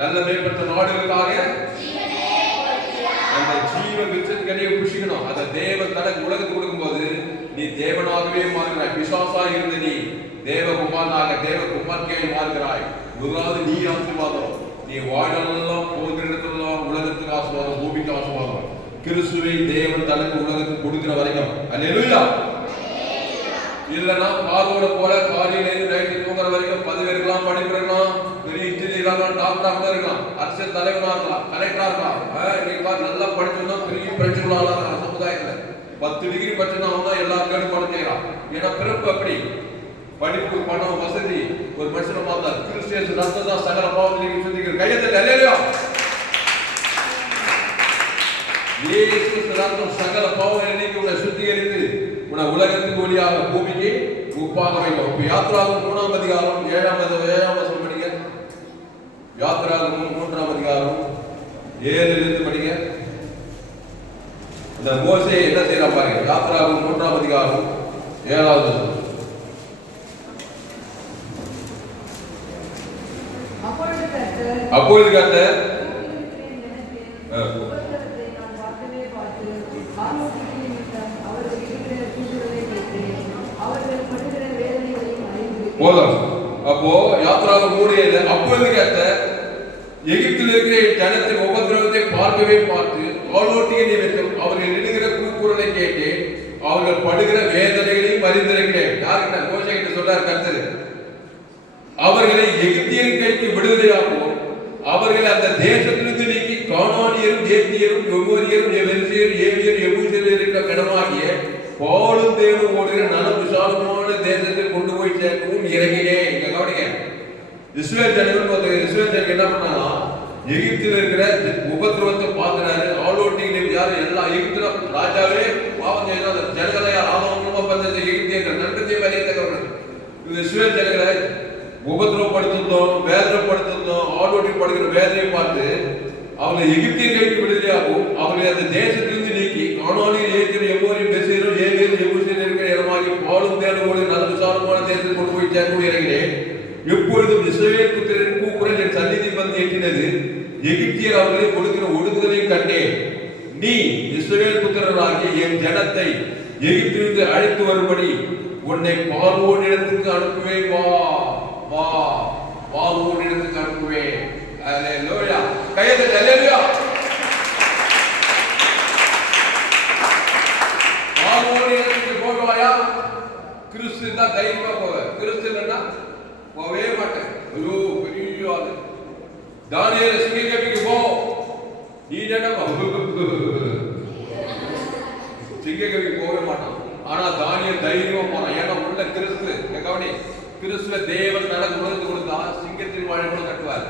நல்ல மேம்பட்ட நாடுகளுக்காக அந்த ஜீவ விருட்சத்தின் கனியை புஷிக்கணும். அந்த தேவன் தனக்கு உலகத்துக்கு கொடுக்கும்போது நீ தேவனாகவே மாறுகிறாய். பிசாசாக இருந்த நீ தேவகுமாரனாக தேவகுமார்த்தியாய் மாறுகிறாய். முதலாவது நீ ஆசீர்வாதம். நீ வாழ்நாளெல்லாம் போகிற இடத்துலாம் உலகத்துக்கு ஆசீர்வாதம், பூமிக்கு ஆசீர்வாதம். கிறிஸ்துவை தேவன் தனக்கு உலகத்துக்கு கொடுக்கிற வரைக்கும் அல்லேலூயா. இல்லைன்னா பார்வோட போல காலையில இருந்து நைட்டு தூங்குற வரைக்கும் பதவி இருக்கலாம், படிப்பு இருக்கலாம், பெரிய இன்ஜினியர் டாக்டராக இருக்கலாம், அரசியல் தலைவராக இருக்கலாம், கலெக்டரா இருக்கலாம். இன்னைக்கு நல்லா படிச்சோம்னா பெரிய பிரச்சனை சமுதாயத்துல 10 டிகிரி படிச்சோம்னா அவன் தான் எல்லா கேடு படம் செய்யறான். ஏன்னா பிறப்பு அப்படி படிப்பு, பணம், வசதி ஒரு மனுஷனை பார்த்தா கிறிஸ்டியன் ரத்தம் தான் சகல பாவத்தை சுத்திக்கிற கையத்தை அல்லேலூயா. இயேசு ரத்தம் சகல பாவங்களை நீக்கி உன்னை சுத்திகரித்து உன்னை உலகத்துக்கு ஒளியாக பூமிக்கு உப்பாக வைக்கும். இப்ப யாத்திராகமம் 3ஆம் அதிகாரம் 7ஆம் வசனம் படிங்க. யாத்திராகமம் 3ஆம் அதிகாரம் 7லிருந்து படிங்க. இந்த மோசே என்ன செய்யறா பாருங்க. யாத்திராகமம் 3ஆம் அதிகாரம் 7வது வசனம். அப்பொழுது கர்த்தர் போதும். அப்போ யாத்திராகமம் 3:7 அப்பொழுது கர்த்தர் எகிப்தில் இருக்கிற ஜனத்தின் உபத்திரவத்தை பார்க்கவே பார்த்து ஆலோட்டிய நிமித்தம் அவர்கள் இடுகிற கூக்குரலை கேட்டு அவர்கள் படுகிற வேதனைகளையும் அறிந்திருக்கிறேன். யார்கிட்ட? மோசே கிட்ட சொல்றார் கர்த்தர். அவர்களை எகிப்தியரின் கைக்கு விடுதலையாகவும் அவர்களை அந்த தேசத்திலிருந்து நீக்கி கானானியரும் ஏத்தியரும் எமோரியரும் எபெர்சியரும் ஏவியரும் எபூசியரும் இருக்கிற கடமாகிய பாலும் தேனும் ஓடுகிற நல விசாலமான தேசத்தில் கொண்டு போய் சேர்க்கவும் இறங்கினேன். இங்க கவனிங்க. இஸ்ரவேல் ஜனங்கள் என்ன பண்ணாங்க? எகிப்தில் இருக்கிற உபத்திரவத்தை பார்க்கிறாரு. ஆலோட்டிகளை யாரும் எல்லா எகிப்தில ராஜாவே பாவம் செய்யறாங்க. ஜனங்களை ஆதவமா பார்த்த எகிப்தியர்கள் நன்றத்தை வரையத்தக்கவர்கள். இஸ்ரவேல் ஜனங்களை உபத்திரவப்படுத்தும் வேதனைப்படுத்தும் ஆலோட்டி படுகிற வேதனையை பார்த்து அவங்களை எகிப்தியர் கைக்கு விடுதலையாகவும் அவர்களை அந்த தேசத்திலிருந்து நீக்கி கானானியர் ஏத்தியரும் எமோரியரும் பெர்சியரும் ஏவியரும் எபூசியரும் இருக்கிற இடமாகி பாலும் தேனும் நல்ல விசாலமான தேசத்தில் கொண்டு போய் சேர்க்க இறங்கினேன். எப்பொழுதும் இஸ்ரவேல் புத்திரரின் கூக்குரல் என் சந்நிதி வந்து எட்டினது. எகிப்தியர் அவர்களை கொடுக்கிற ஒடுக்குதலையும் கண்டேன். நீ இஸ்ரவேல் புத்திரராகிய என் ஜனத்தை எகிப்திலிருந்து அழைத்து வரும்படி உன்னை பார்வோன் இடத்துக்கு அனுப்புவேன். வா வா பார்வோன் இடத்துக்கு அனுப்புவேன். அல்லேலூயா. கையெழுத்து அல்லேலூயா. பார்வோன் இடத்துக்கு போவாயா? கிறிஸ்து தான் தைரியமா போவ. கிறிஸ்து இல்லைன்னா போவே மாட்டேன். ஐயோ பெரிய ஆளு. தானியேல் சிங்கக்கவிக்கு போ. நீ என்ன சிங்கக்கவிக்கு போவே மாட்டான். ஆனா தானியேல் தைரியமா போறான். ஏன்னா உள்ள கிறிஸ்து. கவனி, கிறிஸ்துவ தேவன் நடந்து கொடுத்தா சிங்கத்தின் வாழை கூட கட்டுவார்.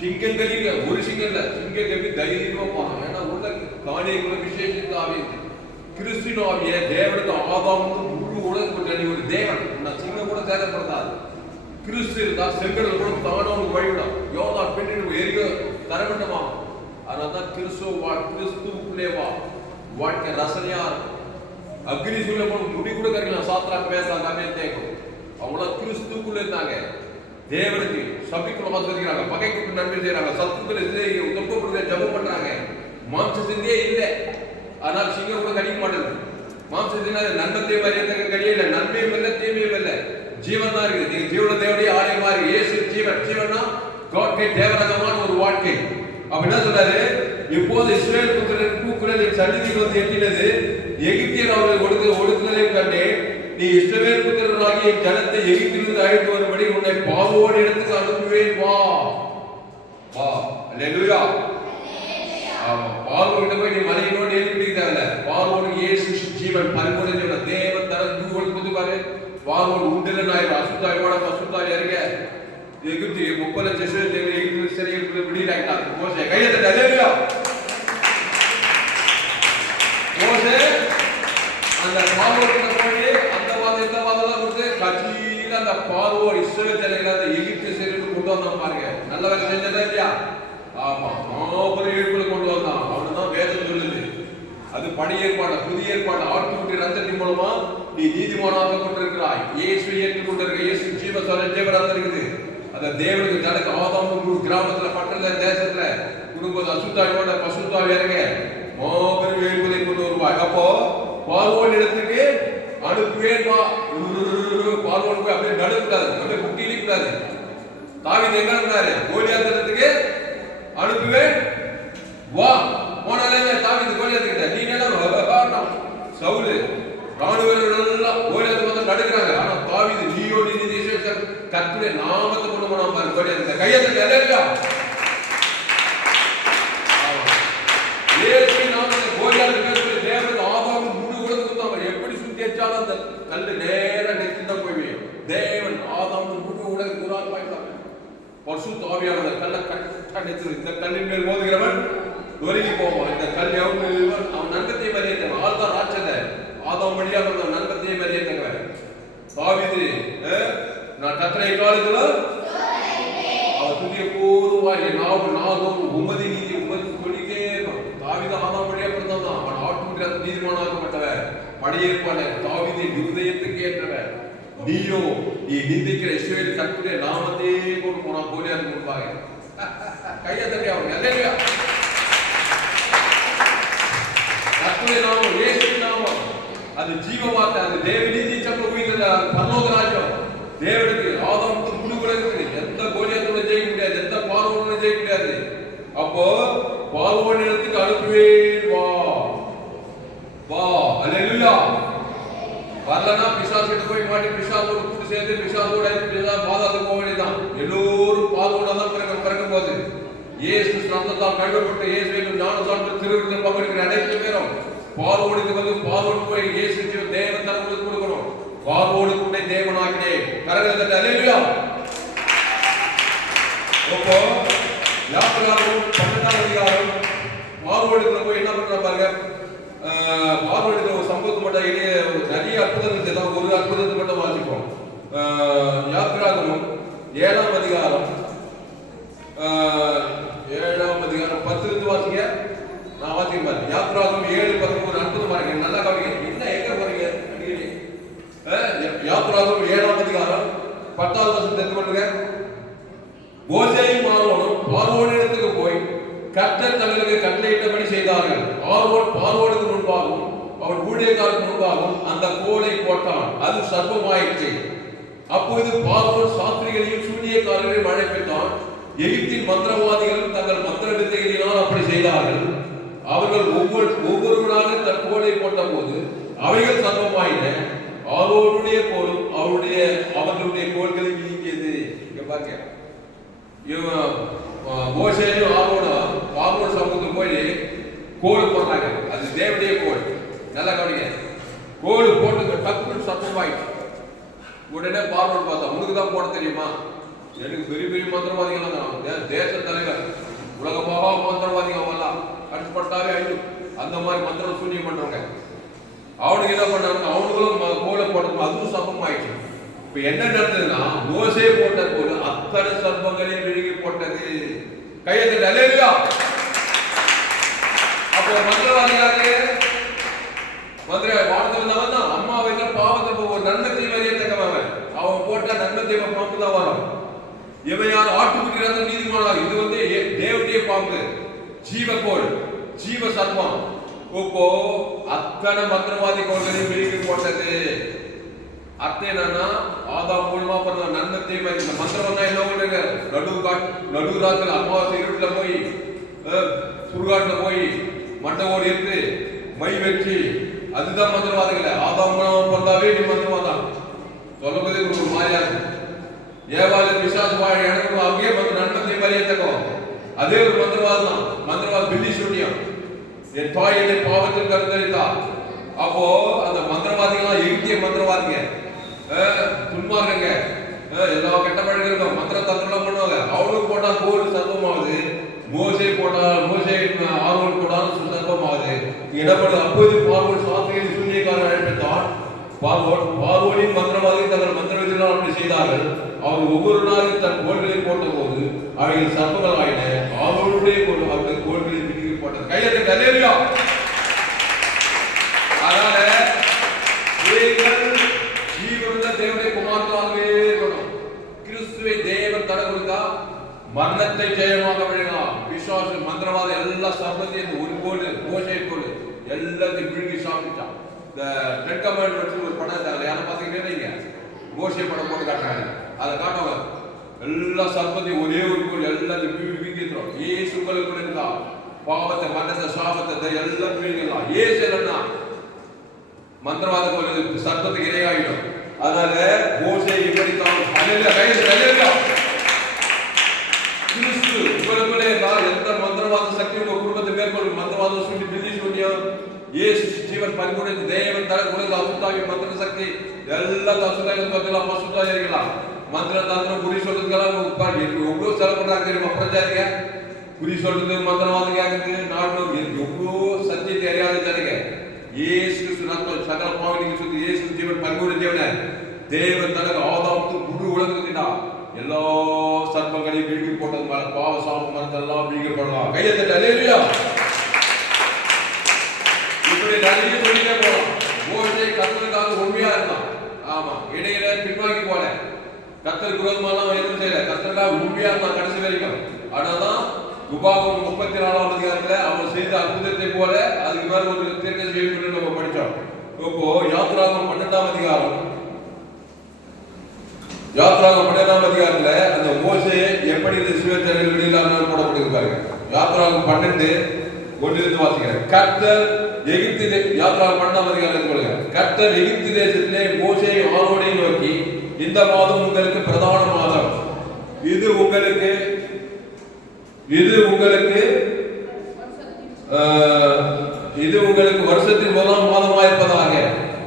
சிங்கங்களில் ஒரு சிங்கம் இல்ல, சிங்கக்கவி தைரியமா போறான். ஏன்னா உள்ள தானியேல் விசேஷித்த ஆவி கிறிஸ்துவின் ஆவிய தேவனுக்கு ஆதாம் முழு உலகத்துக்கு நீ ஒரு தேவன். சிங்கம் கூட சேதப்படுத்தாது. கிறிஸ்து இருந்தா செங்கடல் கூட தானவனுக்கு வழிவிடும். யோர்தான் பின்னிட்டு எரிக தரவேண்டுமா? அதனால்தான் கிறிஸ்துவுக்குள்ளே வா. வாழ்க்கை ரசனையா இருக்கும். அக்னி சூழல முடி கூட கறிக்கலாம். சாத்திராக்கு பேசலாம் காமே தேக்கும். அவங்களாம் கிறிஸ்துக்குள்ள இருந்தாங்க. தேவனுக்கு சபிக்குள்ள பார்த்துக்கிறாங்க. பகைக்கு நன்மை செய்யறாங்க. சத்துக்களை தொப்பப்படுத்த ஜபம் பண்றாங்க. மாம்ச சிந்தியே இல்லை. ஆனால் சிங்கம் கூட கடிக்க மாட்டேங்குது. மாம்ச சிந்தா நன்மத்தையும் வரையத்தக்க கடியில்லை. நன்மையும் இல்லை, தீமையும் இல்லை. ஜீவன் தான் இருக்குது. நீங்க ஜீவன தேவனுடைய ஆலயமா இருக்கு. இயேசு ஜீவன். ஜீவன்னா வாழ்க்கை தேவரகமான ஒரு வாழ்க்கை. அப்ப என்ன சொல்றாரு? இப்போது இஸ்ரவேல் புத்திரரின் கூக்குரல் என் சந்நிதிக்கு வந்து எட்டினது. எகிப்தியர் அவர்கள் ஒடுக்குதலையும் கண்டே. நீ இஸ்ரவேல் புத்திரராகிய என் ஜனத்தை எகிப்திலிருந்து அழைத்து வரும்படி உன்னை பார்வோன் இடத்துக்கு அனுப்புவேன். வா வா. அல்லேலூயா. ஆமா, பார்வோன் போய் நீ மலையினோடு எழுதி பிடிக்க தேவையில்ல. பார்வோனுக்கு இயேசு ஜீவன் பரிபூரண தேவன் தர தூவல் புதுப்பாரு. பார்வோன் உண்டில நாய் அசுத்தாயோட அசுத்தாய் இருக்க எகிப்து 30 லட்சம் பேர் எகிப்து சிறையில் விடுகிறாங்க. மோசே கையெழுத்து அல்லேலூயா. மோசே அந்த பார்வோனுக்கு போய் அந்த வாதெல்லாம் கொடுத்து கட்சியில அந்த பார்வோன் இஸ்ரவேல் ஜனங்களை அந்த எகிப்து சிறையில் கொண்டு வந்தான் பாருங்க. நல்ல வேலை செஞ்சதா இல்லையா? ஆமா, மாபெரும் இழப்புல கொண்டு வந்தான். அவனுதான் வேதம் சொல்லுது. அது பழைய ஏற்பாடு. புதிய ஏற்பாடு ஆட்டுக்குட்டி ரத்தத்தின் மூலமா நீ நீதிமானாக கொண்டிருக்கிறாய். இயேசு ஏற்றுக்கொண்டிருக்க. இயேசு ஜீவராக இருக்குது. அந்த தேவனுக்கு தனக்கு ஆதாம் கிராமத்துல பட்டண தேசத்துல குடும்பம் அசுத்தாயோட பசுத்தாய் இறங்க மாபெரும் எழுப்புதை கொண்டு வருவாய். அப்போ பார்வோன் இடத்துக்கு அனுப்புவேன். பார்வோன் போய் அப்படியே நடுக்கூடாது, அப்படியே குட்டி இழிக்கூடாது. தாவீது எங்க இருந்தாரு? கோலியாத் இடத்துக்கு அனுப்புவேன். வா. போனாலே தாவீது கோலியாத் கிட்ட நீ என்ன சவுல் ராணுவர்கள் எல்லாம் கோலியாத் வந்து நடுக்கிறாங்க. ஆனா தாவீது நீயோடு நீதி கர்த்தருடைய நாமத்தை கொண்டு போனா பாரு. கோலியாத் கையெழுத்து அல்லேலூயா. இயேசு நாமத்தை கோலியாத் பேசுற தேவனுக்கு ஆதாம் முழு உலகத்துக்கு தான் எப்படி சுத்தி அடிச்சாலும் அந்த கல்லு நேரா நெத்தில போய் பரிசுத்த ஆவியானவர் கல்லை கரெக்டா நிறுத்து. இந்த கல்லின் மேல் மோதுகிறவன் நொறுங்கி போவான். இந்த கல் அவன் நன்கத்தை மறிய ஆள் தான் ராட்சத ஆதாம் வழியாக நன்கத்தை மறிய தாவீது நான் கத்தரை காலத்துல அவர் துதிய போதுவாய் நாவும் உமதி நீதி உமதி சொல்லிட்டே தாவீது ஆதாம் வழியா பிறந்தவன். அவன் ஆட்டுக்குட்டியாக நீதிமானாக்கப்பட்டவன், படையேற்பாளர், தாவீதின் இருதயத்துக்கு ஏற்றவன். நீயோ நீ நிந்திக்கிற இஸ்ரவேல் கர்த்தருடைய நாமத்தையே கொண்டு போனா கோலியாத் முன்பாக கையை தட்டி அவங்க அல்லேலூயா. கர்த்தருடைய நாமம் இயேசுவின் நாமம் அது ஜீவ வார்த்தை, அது தேவ நீதி சக்கர உயிர்த்த பரலோக ராஜ்யம். தேவனுக்கு ஆதாமுக்கு முழு உலகத்துக்கு எந்த கோலியாத்தோட ஜெயிக்க முடியாது, எந்த பார்வோனோட ஜெயிக்க முடியாது. அப்போ பார்வோன் இடத்துக்கு அனுப்புவேன் வா வா அல்லேலூயா. வரலன்னா பிசாசிட்ட போய் மாட்டி பிசாசோட கூட்டு சேர்ந்து பிசாசோட பாதாளத்துக்கு போக வேண்டியதான். எல்லோரும் பார்வோனா தான் பிறக்கும் போது இயேசு ரத்தத்தால் கழுவப்பட்ட இயேசுவின் ஞானசான்று திருவிழா பங்கெடுக்கிற அனைத்து பேரும் பார்வோனுக்கு வந்து பார்வோடு போய் இயேசு தேவன் தனக்கு கொடுக்கணும். பார்வோனுக்கு உன்னை தேவனாக்கினே கரங்களை தட்டி அல்லேலூயா. அப்போ யாத்திராவும் 12ஆம் அதிகாரம் பார்வோனுக்கு போய் என்ன பண்ற பாருங்க. பார்வோனுக்கு ஒரு சம்பவத்தை மட்டும் நிறைய அற்புதங்கள் செய்தால் ஒரு அற்புதத்தை மட்டும் வாசிப்போம். யாத்திராகமும் 7ஆம் அதிகாரம் 10 வாசிங்க. நான் வாசிக்க பாருங்க. யாத்திராகமும் 7:13 அற்புதமா இருக்கு. நல்லா கவனிங்க. என்ன எங்க போறீங்க? யாத்திராகமும் 7ஆம் அதிகாரம் 10வது வசனத்தை எடுத்துக்கொள்ளுங்க. மோசேயும் ஆரோனும் பார்வோனிடத்துக்கு போய் கர்த்தர் தங்களுக்கு கட்டளையிட்டபடி செய்தார்கள். ஆரோன் பார்வோனுக்கு முன்பாகவும் அவன் ஊழியக்காரருக்கு முன்பாகவும் அந்த கோலை போட்டான், அது சர்ப்பமாயிற்று. அப்போது பார்வோன் சாஸ்திரிகளையும் சூனியக்காரர்களையும் அழைப்பித்தான். எகிப்தின் மந்திரவாதிகளும் தங்கள் மந்திர வித்தைகளினால் அப்படி செய்தார்கள். அவர்கள் ஒவ்வொருவராக தன் கோலை போட்ட போது அவைகள் சர்ப்பமாயின. ஆரோனுடைய கோலும் அவர்களுடைய கோல்களை நீங்கியது. இங்க பாருங்க, மோசேயும் பார்வோன் சமூகத்துக்கு போய் கோல் போடுறாங்க. அது தேவனுடைய கோல். நல்லா கவனிங்க. கோல் போட்டு டக்குன்னு சர்ப்பமாயிடுச்சு. உடனே பார்வோன் பார்த்தா, உனக்கு தான் போட தெரியுமா? எனக்கு பெரிய பெரிய மந்திரவாதிகள் தேச தலைவர் உலக மகா மந்திரவாதிகள் அவெல்லாம் கட்டுப்பட்டாவே ஐயோ அந்த மாதிரி மந்திரம் சூன்யம் பண்றவங்க அவனுக்கு என்ன பண்ணாங்க? அவனுங்களும் கோலை போட்டது அதுவும் சர்ப்பம் ஆயிடுச்சு. இப்ப என்ன நடந்ததுன்னா மோசே போட்ட போது அத்தனை சர்ப்பங்களையும் விழுகி போட்டது. கையெழுத்து அல்லேலூயா. அப்போ மந்திரவாதியாரு வாழ்ந்தவன் தான் அம்மா வைக்கிற பாவத்தை ஒரு நன்மை தீமையே தக்கவன் அவன் போட்டா நன்மை தீமை பாம்பு தான் வரும். இவன் யார்? ஆட்டுக்குட்டியாக நீதிமானாக. இது வந்து தேவனுடைய பாம்பு, ஜீவக்கோள், ஜீவ சர்ப்பம். இப்போ அத்தனை மந்திரவாதி கோள்களையும் விழுங்கி போட்டது. அர்த்தம் என்னன்னா ஆதாம் மூலமா பண்ண நன்மை தீமை. இந்த மந்திரம் தான் என்ன பண்ணுங்க? நடு ராத்திரி அமாவாசை இருட்டுல போய் சுடுகாட்டுல போய் மண்டவோடு இருந்து மை வச்சு அதுதான் மந்திரவாதிகள். ஆதாம் மூலமா பண்ணாவே நீ மந்திரவாதான் சொல்லும்போது ஒரு மாதிரியா இருக்கு. ஏவாள பிசாசு வாழ எனக்கு அங்கேயே வந்து நன்மை மறியத்தக்கும் அதே ஒரு மந்திரவாதம் தான். மந்திரவாதம் பில்லி சூன்யம். என் தாய் என்னை பாவத்தில் கருத்தரித்தா. அப்போ அந்த மந்திரவாதிகளாம் எகிப்திய மந்திரவாதிங்க, துன்மார்க்கங்க, எல்லா கெட்ட பழகிருக்கோம், மந்திர தந்திரம் பண்ணுவாங்க. அவனுக்கு போட்டா கோல் சர்ப்பமாகுது. மோசே ஆர்வம் போட்டாலும் சர்ப்பமாகுது. என்ன பண்ணுது? அப்போது பார்வோன் சாஸ்திரியை சூன்யக்காரன் அழைப்பித்தான். பார்வோனின் மந்திரவாதி தங்கள் மந்திரவிதிகளால் அப்படி செய்தார்கள். அவர் ஒவ்வொரு நாளும் தன் கோள்களை போட்ட போது அவைகள் சர்ப்பங்கள் ஆயின. அவருடைய அவருடைய கோள்களில் விழுங்கி போட்டது. கையெழுத்து அல்லேலூயா. அதனால ஜீவனுள்ள தேவனுடைய குமாரனாகவே இருக்கணும். கிறிஸ்துவை தேவன் தர கொடுத்தா மரணத்தை ஜெயமாக விழுங்கலாம். விசுவாசம் மந்திரவாதம் எல்லா சர்ப்பத்தையும் ஒரு கோல் மோசே கோல் எல்லாத்தையும் விழுங்கி சாப்பிட்டான். இந்த டென் கமாண்ட் வச்சு ஒரு படம் இருந்தாங்க. யாரும் பார்த்தீங்கன்னா மோசே படம் போட்டு காட்டுறாங்க. அதை காட்டுவாங்க. எல்லா சர்ப்பத்தையும் ஒரே ஒரு கோல் எல்லாத்தையும் வீங்கிடுறோம். ஏசு உங்களுக்கு கூட இருந்தா பாவத்தை மரணத்தை சாபத்தை எல்லாம் வீங்கிடலாம். ஏசு இல்லைன்னா மந்திரவாத கோல் சர்ப்பத்துக்கு இரையாயிடும். அதனால மோசே இப்படித்தான் கிறிஸ்து உங்களுக்குள்ளே இருந்தால் எந்த மந்திரவாத சக்தி உங்க குடும்பத்தை மேற்கொள்ளும். மந்திரவாதம் சொல்லி பில்லி சூன்யம் இயேசு ஜீவன் பரிபூரண தேவன் தர உலக அசுத்தாவி மந்திர சக்தி எல்லா அசுத்தாவிகள் அம்மா சுத்தாவிகளா மந்திர தந்திரம் குறி சொல்றதுக்கெல்லாம் உட்காந்து எவ்வளவு செலவு பண்றாங்க தெரியுமா பிரச்சாரிங்க? குறி சொல்றது, மந்திரவாதம் கேட்கறது, நாடு எவ்வளோ சத்தியத்தை அறியாத ஜனங்க. இயேசு கிறிஸ்து ரத்தம் சகல பாவங்களுக்கு சொல்லி இயேசு ஜீவன் பரிபூர்ண ஜீவன் தேவன் தனக்கு ஆதாரத்து முழு உலகத்துக்குண்டா எல்லா சர்ப்பங்களையும் வீழ்ச்சி போட்டது மேல பாவ சாபம் மறந்தெல்லாம் வீழ்க்கப்படலாம். கையை தட்ட அல்லேலூயா. இப்படி நிறைய சொல்லிட்டே போலாம். மோசே கர்த்தருக்காக உண்மையா இருந்தான். ஆமா, இடையில பின்வாங்கி போல கர்த்தருக்கு விரோதமாலாம் எதுவும் செய்யல. கர்த்தருக்காக உண்மையா இருந்தான் கடைசி வரைக்கும். ஆனாதான் உபாகம் 34ஆம் அதிகாரத்துல அவர் செய்த அற்புதத்தை போல அதுக்கு மேல ஒரு தீர்க்க செய்யணும்னு நம்ம படிச்சோம். இப்போ யாத்ராகமம் 12ஆம் அதிகாரம், யாத்ராகமம் 12ஆம் அதிகாரத்துல அந்த மோசே எப்படி இந்த இஸ்ரவேல் வெளியில போடப்பட்டிருக்காங்க. யாத்ராகமம் 12:1 வாசிக்கிறேன். கர்த்தர் எகிப்து யாத்ராகமம் 12ஆம் அதிகாரத்தில் சொல்லுங்க. கர்த்தர் எகிப்து தேசத்திலே மோசேயை ஆரோனை நோக்கி, இந்த மாதம் உங்களுக்கு பிரதான மாதம், இது உங்களுக்கு வருஷத்தின் முதலாம் மாதமாயிருப்பதாக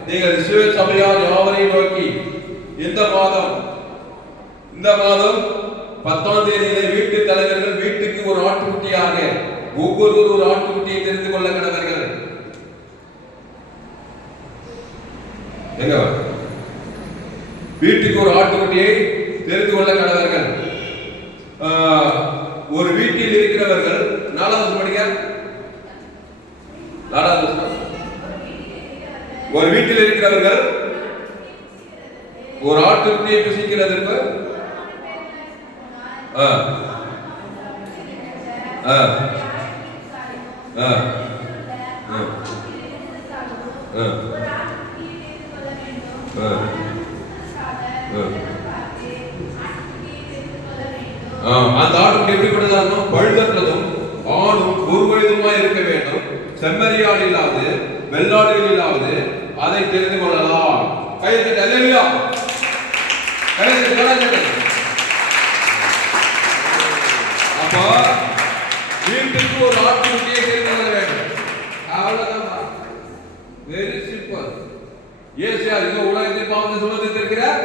நீங்கள் இஸ்ரவேல் சபையார் யாவரையும் நோக்கி, இந்த மாதம் 10ஆம் தேதியிலே வீட்டு தலைவர்கள் வீட்டுக்கு ஒரு ஆட்டுக்குட்டியாக ஒவ்வொருவரும் ஒரு ஆட்டுக்குட்டியை தெரிந்து கொள்ள கடவர்கள். வீட்டுக்கு ஒரு ஆட்டுக்குட்டியை தெரிந்து கொள்ள கடவர்கள். ஒரு வீட்டில் இருக்கிறவர்கள் 4வது படிங்க. 4வது ஒரு வீட்டில் இருக்கிறவர்கள் ஒரு ஆட்டுக்குட்டியை புசிக்கிறதற்கு அந்த ஆட்டுக்கு எப்படிப்பட்டதா இருக்கணும்? பழுதற்றதும் ஆணும் ஒரு வயதுமா இருக்க வேண்டும். செம்மறியாடு இல்லாது வெள்ளாடுகள் இல்லாது அதை தெரிந்து கொள்ளலாம். கையெழுத்து அல்லேலூயா. கையெழுத்து. அப்போ வீட்டுக்கு ஒரு ஆட்டுக்குட்டியை தெரிந்து கொள்ள வேண்டும். அவ்வளவுதான். Very simple. ஏசியா இந்த உலகத்தில் பாவத்தை சுமந்து இருக்கிறார்.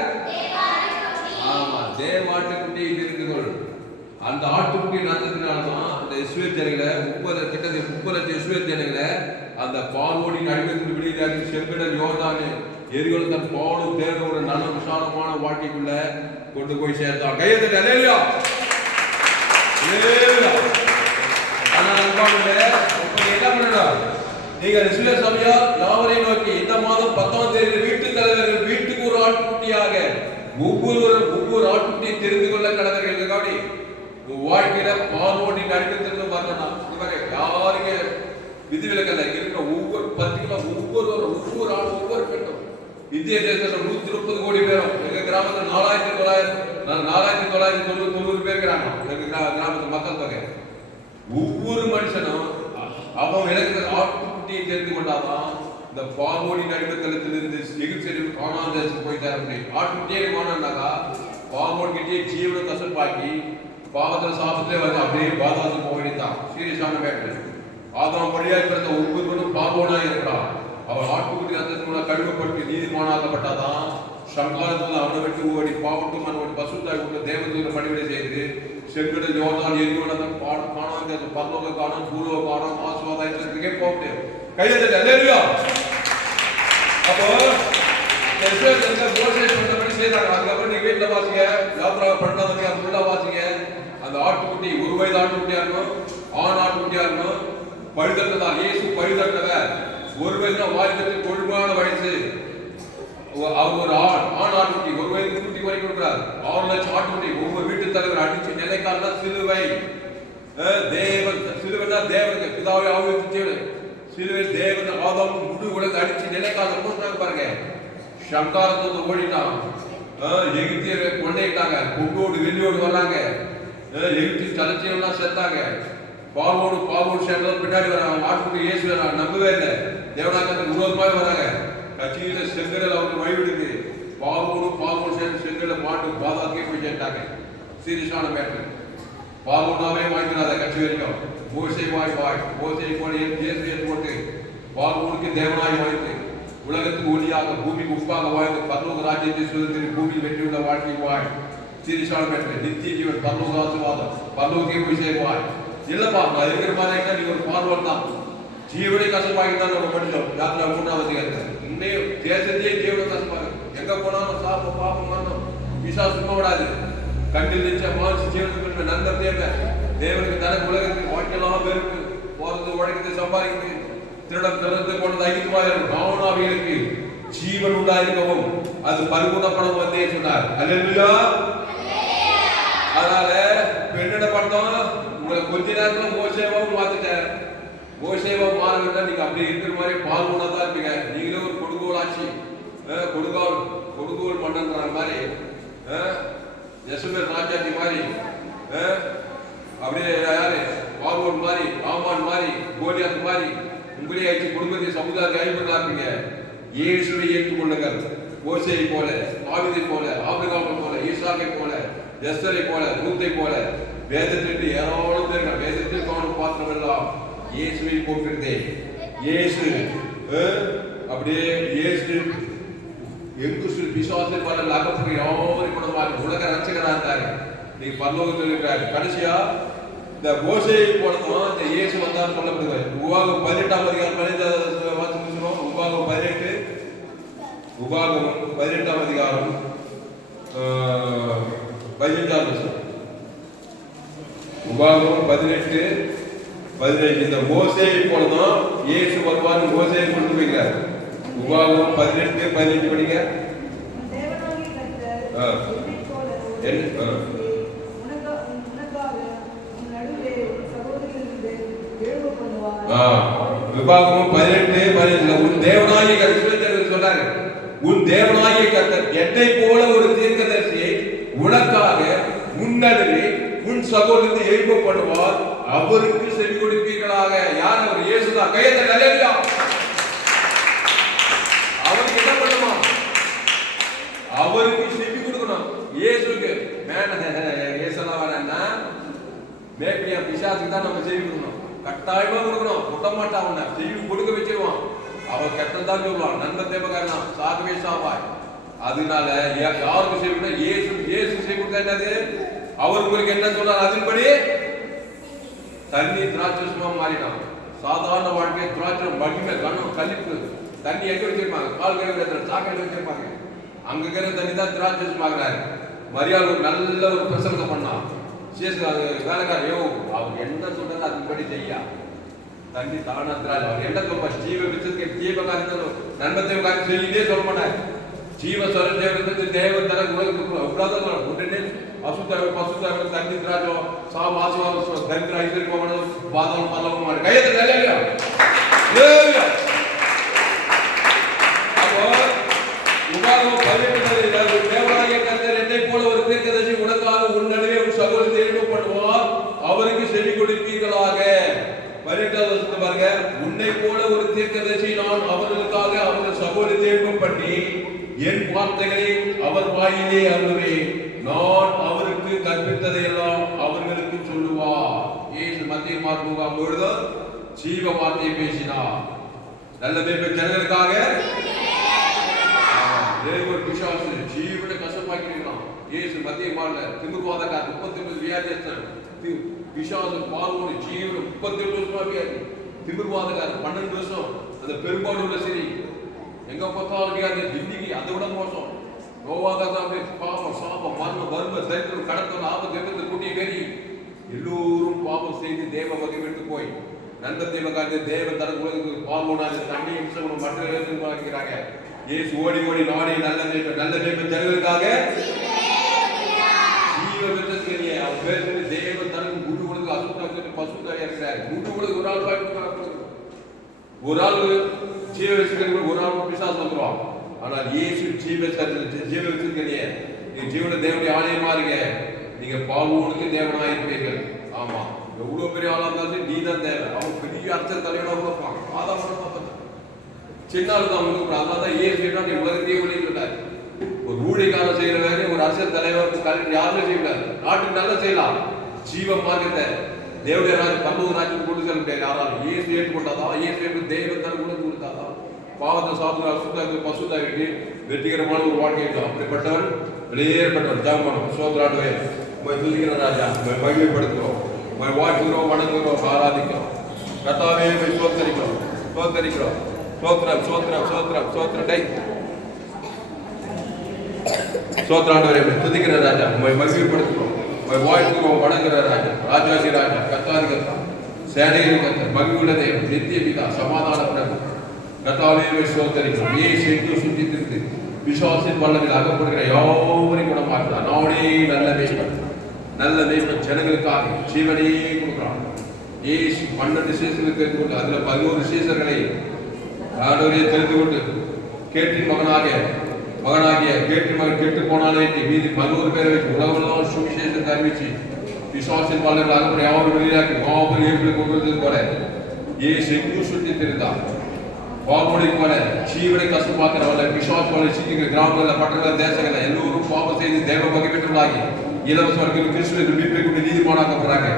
ஆமா, தேவாட்டுக்குட்டியை தெரிந்து கொள். அந்த ஆட்டுக்குட்டி நடந்ததுனாலதான் அந்த இஸ்ரவேல் ஜனங்களை 30 லட்சம் இஸ்ரவேல் ஜனங்களை அந்த பார்வோனின் அடிமைக்கு வெளியிடாது செங்கடல் யோர்தானு எரிகோல் தன் பாலும் தேர்ந்த ஒரு நல்ல விசாலமான வாழ்க்கைக்குள்ள கொண்டு போய் சேர்த்தான். கையெழுத்து அல்லேலூயா. என்ன பண்ணணும்? நீங்கள் இஸ்ரவேல் சபையார் யாவரையும் நோக்கி, இந்த மாதம் 10ஆம் தேதி வீட்டு தலைவர்கள் வீட்டுக்கு ஒரு ஆட்டுக்குட்டியாக ஒவ்வொரு ஆட்டுக்குட்டியை தெரிந்து கொள்ள கடவர்கள். கவனி, வாழ்க்கையில பார்வோனின் அடிமைத்திலிருந்து வரணும். யாருக்கு விதிவிலக்கல்ல இருக்கிற ஒவ்வொரு பத்திரிகை ஒவ்வொரு ஆளும் ஒவ்வொரு பெண்ணும். இந்திய தேசத்துல 130 கோடி பேரும். எங்க கிராமத்துல 4990 பேர் இருக்கிறாங்க. எங்க கிராமத்து மக்கள் தொகை. ஒவ்வொரு மனுஷனும் அவன் எனக்கு ஆட்டுக்குட்டியை தெரிந்து கொண்டாதான் இந்த பார்வோனின் அடிமைத்தளத்திலிருந்து எகிப்து கானான் தேசத்துக்கு போய் தர முடியும். ஆட்டுக்குட்டியே காணான்னாக்கா பார்வோன் கிட்டே ஜீவனை கசப்பாக்கி பாவத்தில் சாபத்திலே வந்து அப்படியே பாதாளத்துக்கு போக வேண்டியதான். சீரியஸான மேட்டர். ஆதாம் வழியாக பிறந்த ஒவ்வொருவரும் பார்வோனா இருக்கிறான். அவன் ஆட்டுக்குட்டி ரத்தத்தின் கழுவப்பட்டு நீதிமானாக்கப்பட்டாதான் சங்காரத்தில் அவனை விட்டு ஓடி பாவட்டும் அவனோட பசுத்தாய் உள்ள தேவதூர பணிவிடை செய்து செங்கடல் யோர்தான் எரியோடம் காணாங்க பரலோக காணம் பூர்வ காணம் ஆசுவாதாயத்திற்கே போக முடியாது. கையெழுத்து அல்லேலூயா. அப்போ சொன்னபடி செய்தாங்க. அதுக்கப்புறம் நீங்க வீட்டுல வாசிங்க, யாத்திரா பண்ணாதீங்க, ஃபுல்லா வாசிங்க. அந்த ஆட்டுக்குட்டி 1 வயது ஆட்டுக்குட்டியா இருக்கணும், ஆண் ஆட்டுக்குட்டியா இருக்கணும். பழுதட்டதா இயேசு பழுதட்டவர். 1 வயதுனா வாலிபத்தில் கொழுமான வயசு. அவர் ஒரு ஆண் ஆட்டுக்குட்டி 1 வயது குட்டி வரைக்கும் கொடுக்கிறார். 6 லட்சம் ஆட்டுக்குட்டி. ஒவ்வொரு வீட்டு தலைவர் அடிச்சு நிலைக்கால சிலுவை. தேவன் சிலுவைனா தேவனுக்கு பிதாவை ஆவித்து சிலுவை தேவன் ஆதாம் முழு உலக அடிச்சு நிலைக்கால போட்டாங்க பாருங்க. சங்காரத்தை ஓடிட்டான். எகிப்தியரை கொள்ளையிட்டாங்க. பொங்கோடு வெள்ளியோடு வர்றாங்க. எகிப்தி தலைச்சியெல்லாம் செத்தாங்க. பார்வோடு சேர்ந்தது பின்னாடி வராங்க. ஆட்டுக்குட்டி இயேசு நம்பவே இல்லை. தேவனாக்கத்துக்கு விரோதமாக வராங்க. கட்சியில செங்கடல் அவருக்கு வழிவிடுது. பார்வோடு சேர்ந்து செங்கடலை மாட்டு பாதாக்கே போய் சேர்த்தாங்க. சீரியஸான மேட்டர். பார்வோனாவே வாங்கிக்கிறாத கட்சி வரைக்கும். மோசே மோசை போல இயேசு போட்டு பார்வோனுக்கு தேவனாய் வாய்த்து உலகத்துக்கு ஒளியாக பூமிக்கு உப்பாக வாழ்ந்து பரலோக ராஜ்யத்தை சுதந்திரி பூமியில் வெற்றியுள்ள வாழ்க்கை வாழ். சீரிஷான பெற்று நித்திய ஜீவன் பரலோக ஆசீர்வாதம் பரலோகத்தையும் போய் சேர்வாய். இல்லப்பா நான் இருக்கிற மாதிரி நீங்க ஒரு பார்வன் தான் ஜீவனை கசப்பாக்கி தான் நம்ம படிச்சோம். யாத்திரா 3வது இன்னும் தேசத்தையே ஜீவனை கசப்பாங்க. எங்க போனாலும் சாப்ப பாப்பம் மரணம் விசுவாசமா விடாது. கண்டில் நிச்சய மாசி ஜீவனுக்கு நன்மை தேவை. தேவனுக்கு தனக்கு உலகத்துக்கு வாழ்க்கையெல்லாம் வெறுப்பு போறது உழைக்கிறது சம்பாதிக்கிறது திருடம் திறந்து போனது ஐக்கியமாயிரும் காவனாவிகளுக்கு ஜீவன் உண்டாயிருக்கவும் அது பரிபூர்ணப்படும் வந்தே சொன்னார். அல்லேலூயா. அதனால என்ன பண்ணோம், உங்களை கொஞ்ச நேரத்துல மோசேவாவும் மாத்திட்டேன். மோசேவா மாறுகிட்ட நீங்க அப்படி இருக்கிற மாதிரி பால்குணா தான் இருப்பீங்க. நீங்களே ஒரு கொடுங்கோல் ஆட்சி கொடுங்கோல் பண்ணன்ற மாதிரி யசுமேர் ராஜாஜி மாதிரி அப்படியே யாரு பார்வோன் மாதிரி ராமான் மாதிரி கோலியாத் மாதிரி உங்களே ஆட்சி குடும்பத்தை சமுதாயத்தை ஐம்பதா இருப்பீங்க. இயேசுவை ஏற்றுக்கொள்ளுங்கள். மோசேயை போல தாவீதை போல ஆபிரகாமை போல ஈசாக்கை போல எஸ்தரை போல ரூத்தை போல வேதத்திற்கு ஏராளம் பேர்கள் வேதத்தில் காணும் பாத்திரம் எல்லாம் இயேசுவை போட்டிருந்தே. இயேசு அப்படியே இயேசு எங்கு பிசாசை பல அகப்பட்டு யாரும் குணமாக உலக ரட்சகராக இருந்தாரு. நீங்க பரலோகத்தில் இருக்கிறாரு. கடைசியா இந்த மோசேயை போலதான் இந்த இயேசு வந்தார் சொல்லப்படுது. உபாகம் 18ஆம் அதிகாரம் 18 வாசி முடிச்சிடும். உபாகம் 18 உபாகம் 18ஆம் அதிகாரம் 15ஆம் வசனம். உபாகம் 18:15 இந்த மோசேயை போலதான் இயேசு வருவார். மோசேயை கொண்டு போய்கிறார். உபாகம் 18:15 படிங்க. விபாகமும் 18:15 உன் தேவனாகிய கர்த்தர் சொல்றாரு. உன் தேவனாகிய கர்த்தர் என்னை போல ஒரு தீர்க்கதரிசியை உனக்காக முன்னடுவே உன் சகோதரத்தை எழுப்ப பண்ணுவார். அவருக்கு செவி கொடுப்பீர்களாக. யார் அவர்? இயேசுதான். கையத்தை அல்லேலூயா. அவருக்கு என்ன பண்ணுமா? அவருக்கு செவி கொடுக்கணும். இயேசுக்கு இயேசுலாம் வரேன்னா மேப்பியா பிசாசுக்கு தான் நம்ம செவி கொடுக்கணும். கட்டாயமா கொடுக்கணும். விட மாட்டான். அவனை செவி கொடுக்க வச்சிருவான். அவன் கெட்டதான் சொல்லுவான். நன்மை தேவகாரன் சாகவே சாவாய். அதனால யாருக்கு செவி கொடுத்தா? இயேசு செவி கொடுத்தா என்னது? அவர் உங்களுக்கு என்ன சொல்றாரு அதன்படி தண்ணி திராட்சரசமா மாறினான். சாதாரண வாழ்க்கை திராட்சை மகிமை கணம் கழிப்பு தண்ணி எங்க வச்சிருப்பாங்க? கால் கழுவுற சாக்கடை வச்சிருப்பாங்க. அங்க இருக்கிற தண்ணி தான் திராட்சரசமாகிறாரு. மரியாதை ஒரு நல்ல ஒரு பிரசங்கம் பண்ணான். வேலைக்காரையோ அவர் என்ன சொல்றாரு அதன்படி செய்யா. தண்ணி தானா திராட்சை. அவர் என்ன சொல்வார்? ஜீவ விசத்துக்கு ஜீவ காரியம் நன்மத்தை காரியம் சொல்லிட்டே சொல்ல மாட்டார். ஜீவ சொல் தேவனுக்கு தேவன் தர உலகத்துக்கு அப்படிதான் உடனே அசுத்தாவை பசுத்தாவை தண்ணி திராட்சை சா மாசுவாரம் தரித்திர ஐஸ்வர்யம் பாதம் பல்லவம் மாதிரி கையத்தை நல்ல. அப்போ உபாகம் 18 தேவனாகிய கர்த்தர் என்னை போல ஒரு தீர்க்கதரிசி உனக்காக உன் நடுவே உன் சகோதரத்தை எழுப்ப பண்ணுவார். அவருக்கு செவி கொடுப்பீர்களாக. 18வது வசனத்தை பாருங்க. உன்னை போல ஒரு தீர்க்கதரிசி நான் அவர்களுக்காக அவர்கள் சகோதரத்தை எழுப்ப பண்ணி என் வார்த்தைகளை அவர் வாயிலே அருளுவேன். நான் அவருக்கு கற்பித்ததை எல்லாம் அவர்களுக்கு சொல்லுவார். இயேசு மத்திய மார்க்கம் பொழுது ஜீவ வார்த்தையை பேசினார். நல்ல பேர் ஜனங்களுக்காக பிசாசு ஜீவனை கஷ்டமாக்கி இருக்கிறான். இயேசு மத்திய மார்ல திமிர்வாதக்கார 39 வியாதியஸ்தன் பிசாசு பார்வோடு ஜீவன் 38 வருஷமா வியாதி. திமிர்வாதக்கார 12 வருஷம் அந்த பெரும்பாடுள்ள சரி எங்க பார்த்தாலும் வியாதி. திண்டிக்கு அதை விட மோசம். நோவாதான் பாவம் சாபம் மரணம் வறுமை சரித்திரம் கடத்தல் ஆபத்து விபத்து கூட்டிய கறி எல்லோரும் பாவம் செய்து தேவ வகை விட்டு போய் நண்ப தேவகாரிய தேவ தர உலகத்துக்கு பால்மோனாது தண்ணி இம்சம் மற்ற இருக்கிறாங்க. இயேசு ஓடி ஓடி நாடி நல்ல தேவ ஜனங்களுக்காக ஜீவ வித்தத்திலேயே அவர் பேர் சொல்லி தேவ தனக்கு முழு உலகு அசுத்த பசுத்தாக இருக்கிறார். முழு உலகு ஒரு ஆள் ஜீவ வச்சுக்கிறது ஒரு ஆள் பிசாசு வந்துருவான். ஆனால் இயேசு ஜீவ வச்சிருக்கீங்க. நீங்க ஜீவன தேவனுடைய ஆலயமா இருங்க. நீங்க பாவனுக்கு தேவனா இருப்பீர்கள். ஆமா எவ்வளவு பெரிய ஆளா இருந்தாலும் நீ தான் தேவை. அவன் பெரிய அர்த்த தலைவனா கொடுப்பான். சின்ன ஆளு தான் வந்து அதனாலதான் இயேசு நீ உலகத்தையே வெளியிட்டார். ஒரு ஊழியக்காரன் செய்யற வேலை ஒரு அரசியல் தலைவர் யாருமே செய்யக்கூடாது. நாட்டுக்கு நல்லா செய்யலாம். ஜீவ மார்க்கத்தை தேவடைய ராஜ் பரலோக ராஜ்யம் கொண்டு செல்ல முடியாது. யாராலும் இயேசு ஏற்றுக்கொண்டாதான் இயேசு ஏற்று தேவத்தால் கூட கொடுத்தாதான் பாவத்தை சாப்பிட்டு அசுத்தாக்கு பசுத்தாவிட்டு வெற்றிகரமான ஒரு வாழ்க்கை. அப்படிப்பட்டவன் வெளியேறப்பட்டவர் ஜாமனம் சோத்ராடுவே துதிக்கிற ராஜா மகிமைப்படுத்துகிறோம் வாழ்த்துகிறோம் வணங்குகிறோம் ஆராதிக்கிறோம் கர்த்தாவே சோத்தரிக்கிறோம் சோத்தரிக்கிறோம் சோத்ரம் சோத்ரம் சோத்ரம் சோத்ரடை சோத்ராண்டவரே துதிக்கிற ராஜா மகிமைப்படுத்துகிறோம் வாழ்த்துகிறோம் வணங்குகிற ராஜா ராஜாசி ராஜா கர்த்தாதி கர்த்தா சேனையின் கர்த்தர் மகிழ்வுள்ள தேவன் நித்திய பிதா சமாதான பிரபு கர்த்தாவே சோத்தரிக்கிறோம் இயேசு சுற்றித்திருந்து விசுவாசின் வல்லமையில் அகப்படுகிற யாவரையும் குணமாக்குறார் நானே நல்ல மேய்ப்பன் ஜனங்களுக்காக ஜீவனையே கொடுக்கிறான் ஏசு 12 சீசர்கள் தெரிந்து கொண்டு அதுல 11 சீசர்களை ஆண்டவரே தெரிந்து கொண்டு கேட்டின் மகனாகிய கேட்டின் மகன் கெட்டு போனாலே மீதி 11 பேரை வச்சு உலகமெல்லாம் சுவிசேஷத்தை அறிவிச்சு விசுவாசின் வல்லமையில் அகப்படுகிற யாவரும் வெளியாக்கி மாபெரும் ஏற்பில் கொண்டு வந்தது போல ஏசு எங்கும் சுற்றி தெரிந்தார் பாவமொழி போல ஜீவனை கஷ்டமாக்குறவர்கள் விசுவாசங்களை சிக்கிற கிராமங்களில் பட்டணங்கள் தேசங்களில் எல்லோரும் பாவம் செய்து தேவ வகை பெற்றவர்களாகி இலவச வர்க்கம் கிறிஸ்துவின் மீட்பை கொண்டு நீதிமானாக்கப்படுறாங்க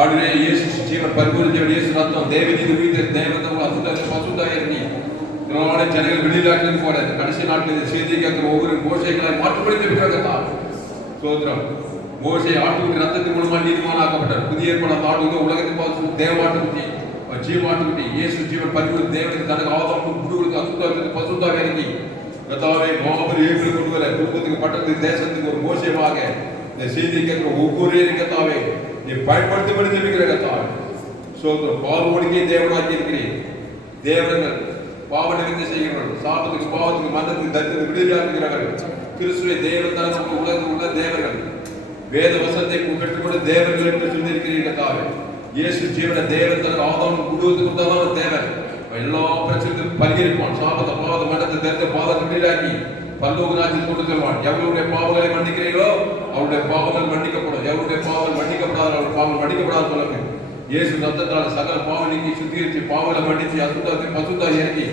ஆடுவே இயேசு ஜீவன் பரிபூர்ண ஜீவன் இயேசு ரத்தம் தேவநீதி உயிர் தேவதம் பசுதாயிரணி ஜனங்கள் வெளியிலாக்கினது போல கடைசி நாட்களில் செய்தி கேட்கிற ஒவ்வொரு மோசைகளை மாற்றப்படுத்தி சோதரம் மோசை ஆட்டுக்குட்டி ரத்தத்தின் மூலமாக நீதிமானாக்கப்பட்டார் புதிய ஏற்பாடு ஆடுங்க உலகத்தின் பார்த்து தேவாட்டுக்குட்டி ஜீவாட்டுக்குட்டி இயேசு ஜீவன் பரிபூர்ண தேவனுக்கு தனக்கு ஆதாரம் குடுகளுக்கு அசுத்தாவிற்கு பசுதாக இறங்கி கர்த்தாவே மாபெரும் ஏற்பில் கொண்டு வர குடும்பத்துக்கு பட்டத்துக்கு தேசத்துக்கு ஒரு மோசமாக இந்த செய்தியை கேட்கிற ஒவ்வொரு கர்த்தாவே நீ பயன்படுத்தப்படி ஜெபிக்கிற கர்த்தாவே சோதரம் பாவமொழிக்கே தேவனாக்கி இருக்கிறேன் தேவர்கள் பாவ நிவர்த்தி செய்கிறவர்கள் சாபத்துக்கு பாவத்துக்கு மரணத்துக்கு தரித்திரத்துக்கு விடுதலையாக்குகிறவர்கள் கிறிஸ்துவை தேவன் உள்ள தேவர்கள் வேத வசனத்தை பெற்றுக்கொண்டு தேவர்கள் என்று சொல்லியிருக்கிறீர்கள் கர்த்தாவே இயேசு ஜீவன தேவன் தனக்கு ஆதாரம் குடும்பத்துக்கு உண்டான தேவன் எல்லா பிரச்சனையும் பரிகரிப்பான் சாபத்தை பாவத்தை மரணத்தை தெரிந்த பாவத்தை விடுதலையாக்கி பல்லோக ராஜ்யத்தில் கொண்டு செல்வான் எவருடைய பாவங்களை மன்னிக்கிறீர்களோ அவருடைய பாவங்கள் மன்னிக்கப்படும் எவருடைய பாவங்கள் மன்னிக்கப்படாத அவருடைய பாவங்கள் மன்னிக்கப்படாத சொல்லுங்க இயேசு ரத்தத்தால் சகல பாவம் நீக்கி சுத்திகரித்து பாவங்களை மன்னிச்சு அசுத்தத்தை பசுத்தா இறக்கி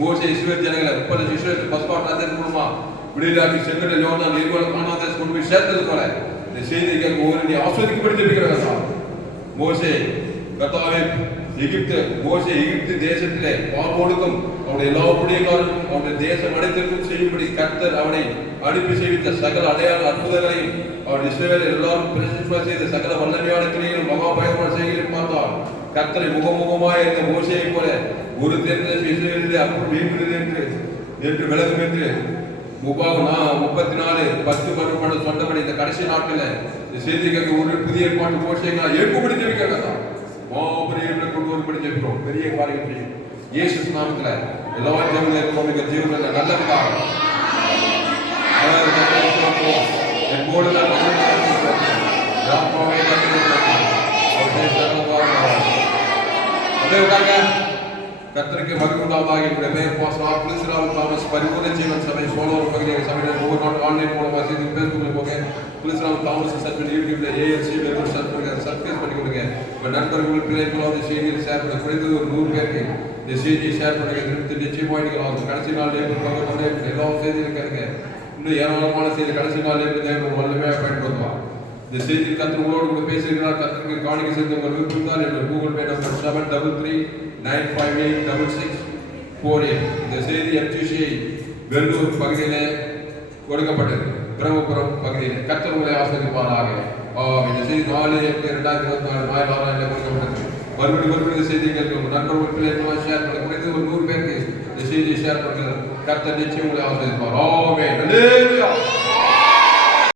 மோசே இஸ்ரவேல் ஜனங்களை 30 இஸ்ரவேல் பஸ்பாட் ராஜ்யத்தின் மூலமா விடுதலையாக்கி செங்கடை யோர்தான் நிர்வாண கானாதேசம் கொண்டு போய் சேர்த்தது போல இந்த செய்தியை கேட்க ஒவ்வொரு ஆஸ்வதிக்கப்படி ஜெபிக்கிறாங்க மோசே கர்த்தாவே எகிப்து தேசத்திலே பார்வோனுக்கும் அவருடைய எல்லா புண்ணியக்காரும் அவருடைய தேசம் அனைத்திற்கும் செய்யும்படி கர்த்தர் அவனை அனுப்பி செய்வித்த சகல அடையாள அற்புதங்களையும் அவர் இஸ்ரவேலர் எல்லாரும் பிரசித்தி செய்த சகல வல்லமையான கிரியைகளும் மகாபயமான செய்திகளையும் பார்த்தார் கர்த்தரை முகமுகமாய் இருந்த மோசையை போல ஒரு தேர்ந்த இஸ்ரவேலிலே அப்படி என்று விலகும் என்று 34:10 சொன்னபடி இந்த கடைசி நாட்கள் செய்திகளுக்கு ஒரு புதிய ஏற்பாட்டு மோசைகளை ஏற்புபடி ஜெபிக்கிறாங்க மாபெரும் கொண்டு வரும்படி ஜெபிக்கிறோம் பெரிய காரியம் செய்யும் இயேசு நாமத்துல எல்லா ஜெபங்களுக்கும் ஜீவனில் நல்லதுக்காக கர்த்தருக்கு மகிழ்வுண்டாவதாக என்னுடைய பெயர் பாஸ்டர் புலிஸ்ராம் தாமஸ் பரிபூர்ண ஜீவன் சபை சோழர் பகுதியை சபையில் ஒவ்வொரு நாள் ஆன்லைன் மூலமாக செய்து பேஸ்புக்கில் போக புலிஸ்ராம் தாமஸ் சர்ச் யூடியூப்ல ஏஎல்சி சர்ச் பண்ணி கொடுங்க உங்கள் நண்பர்கள் பிள்ளைகளாவது செய்தியில் ஷேர் பண்ண குறைந்தது ஒரு 100 பேருக்கு இந்த செய்தியை ஷேர் பண்ணுங்க திருப்பி நிச்சயமாயிட்டு ஆகும் கடைசி நாள் எல்லா செய்தியும் கேளுங்க இன்னும் ஏராளமான செய்தி கடைசி நாள் வல்லமையாக பயன்படுத்துவார் இந்த செய்தியில் கர்த்தர் உங்களோடு கூட பேசுகிறார் கர்த்தருக்கு காணிக்கை செய்து உங்கள் விருப்பம் தான் என்னோட கூகுள் பே நம்பர் 7339586648 இந்த செய்தி எம்ஜிசி வெள்ளூர் பகுதியிலே கொடுக்கப்பட்டது பிரம்மபுரம் பகுதியில் கர்த்தர் உங்களை ஆசீர்வதிப்பாராக இந்த செய்தி 4/8/2024 ஞாயிறு கொடுக்கப்பட்டது மறுபடியும் இந்த செய்தியை கேட்க நண்பர்கள் பிள்ளைகள் ஷேர் பண்ண குறைந்தது ஒரு 100 பேருக்கு இந்த செய்தியை ஷேர் பண்ணுங்க கர்த்தர் நிச்சயம் உங்களை ஆசீர்வதிப்பார் ஆமென் அல்லேலூயா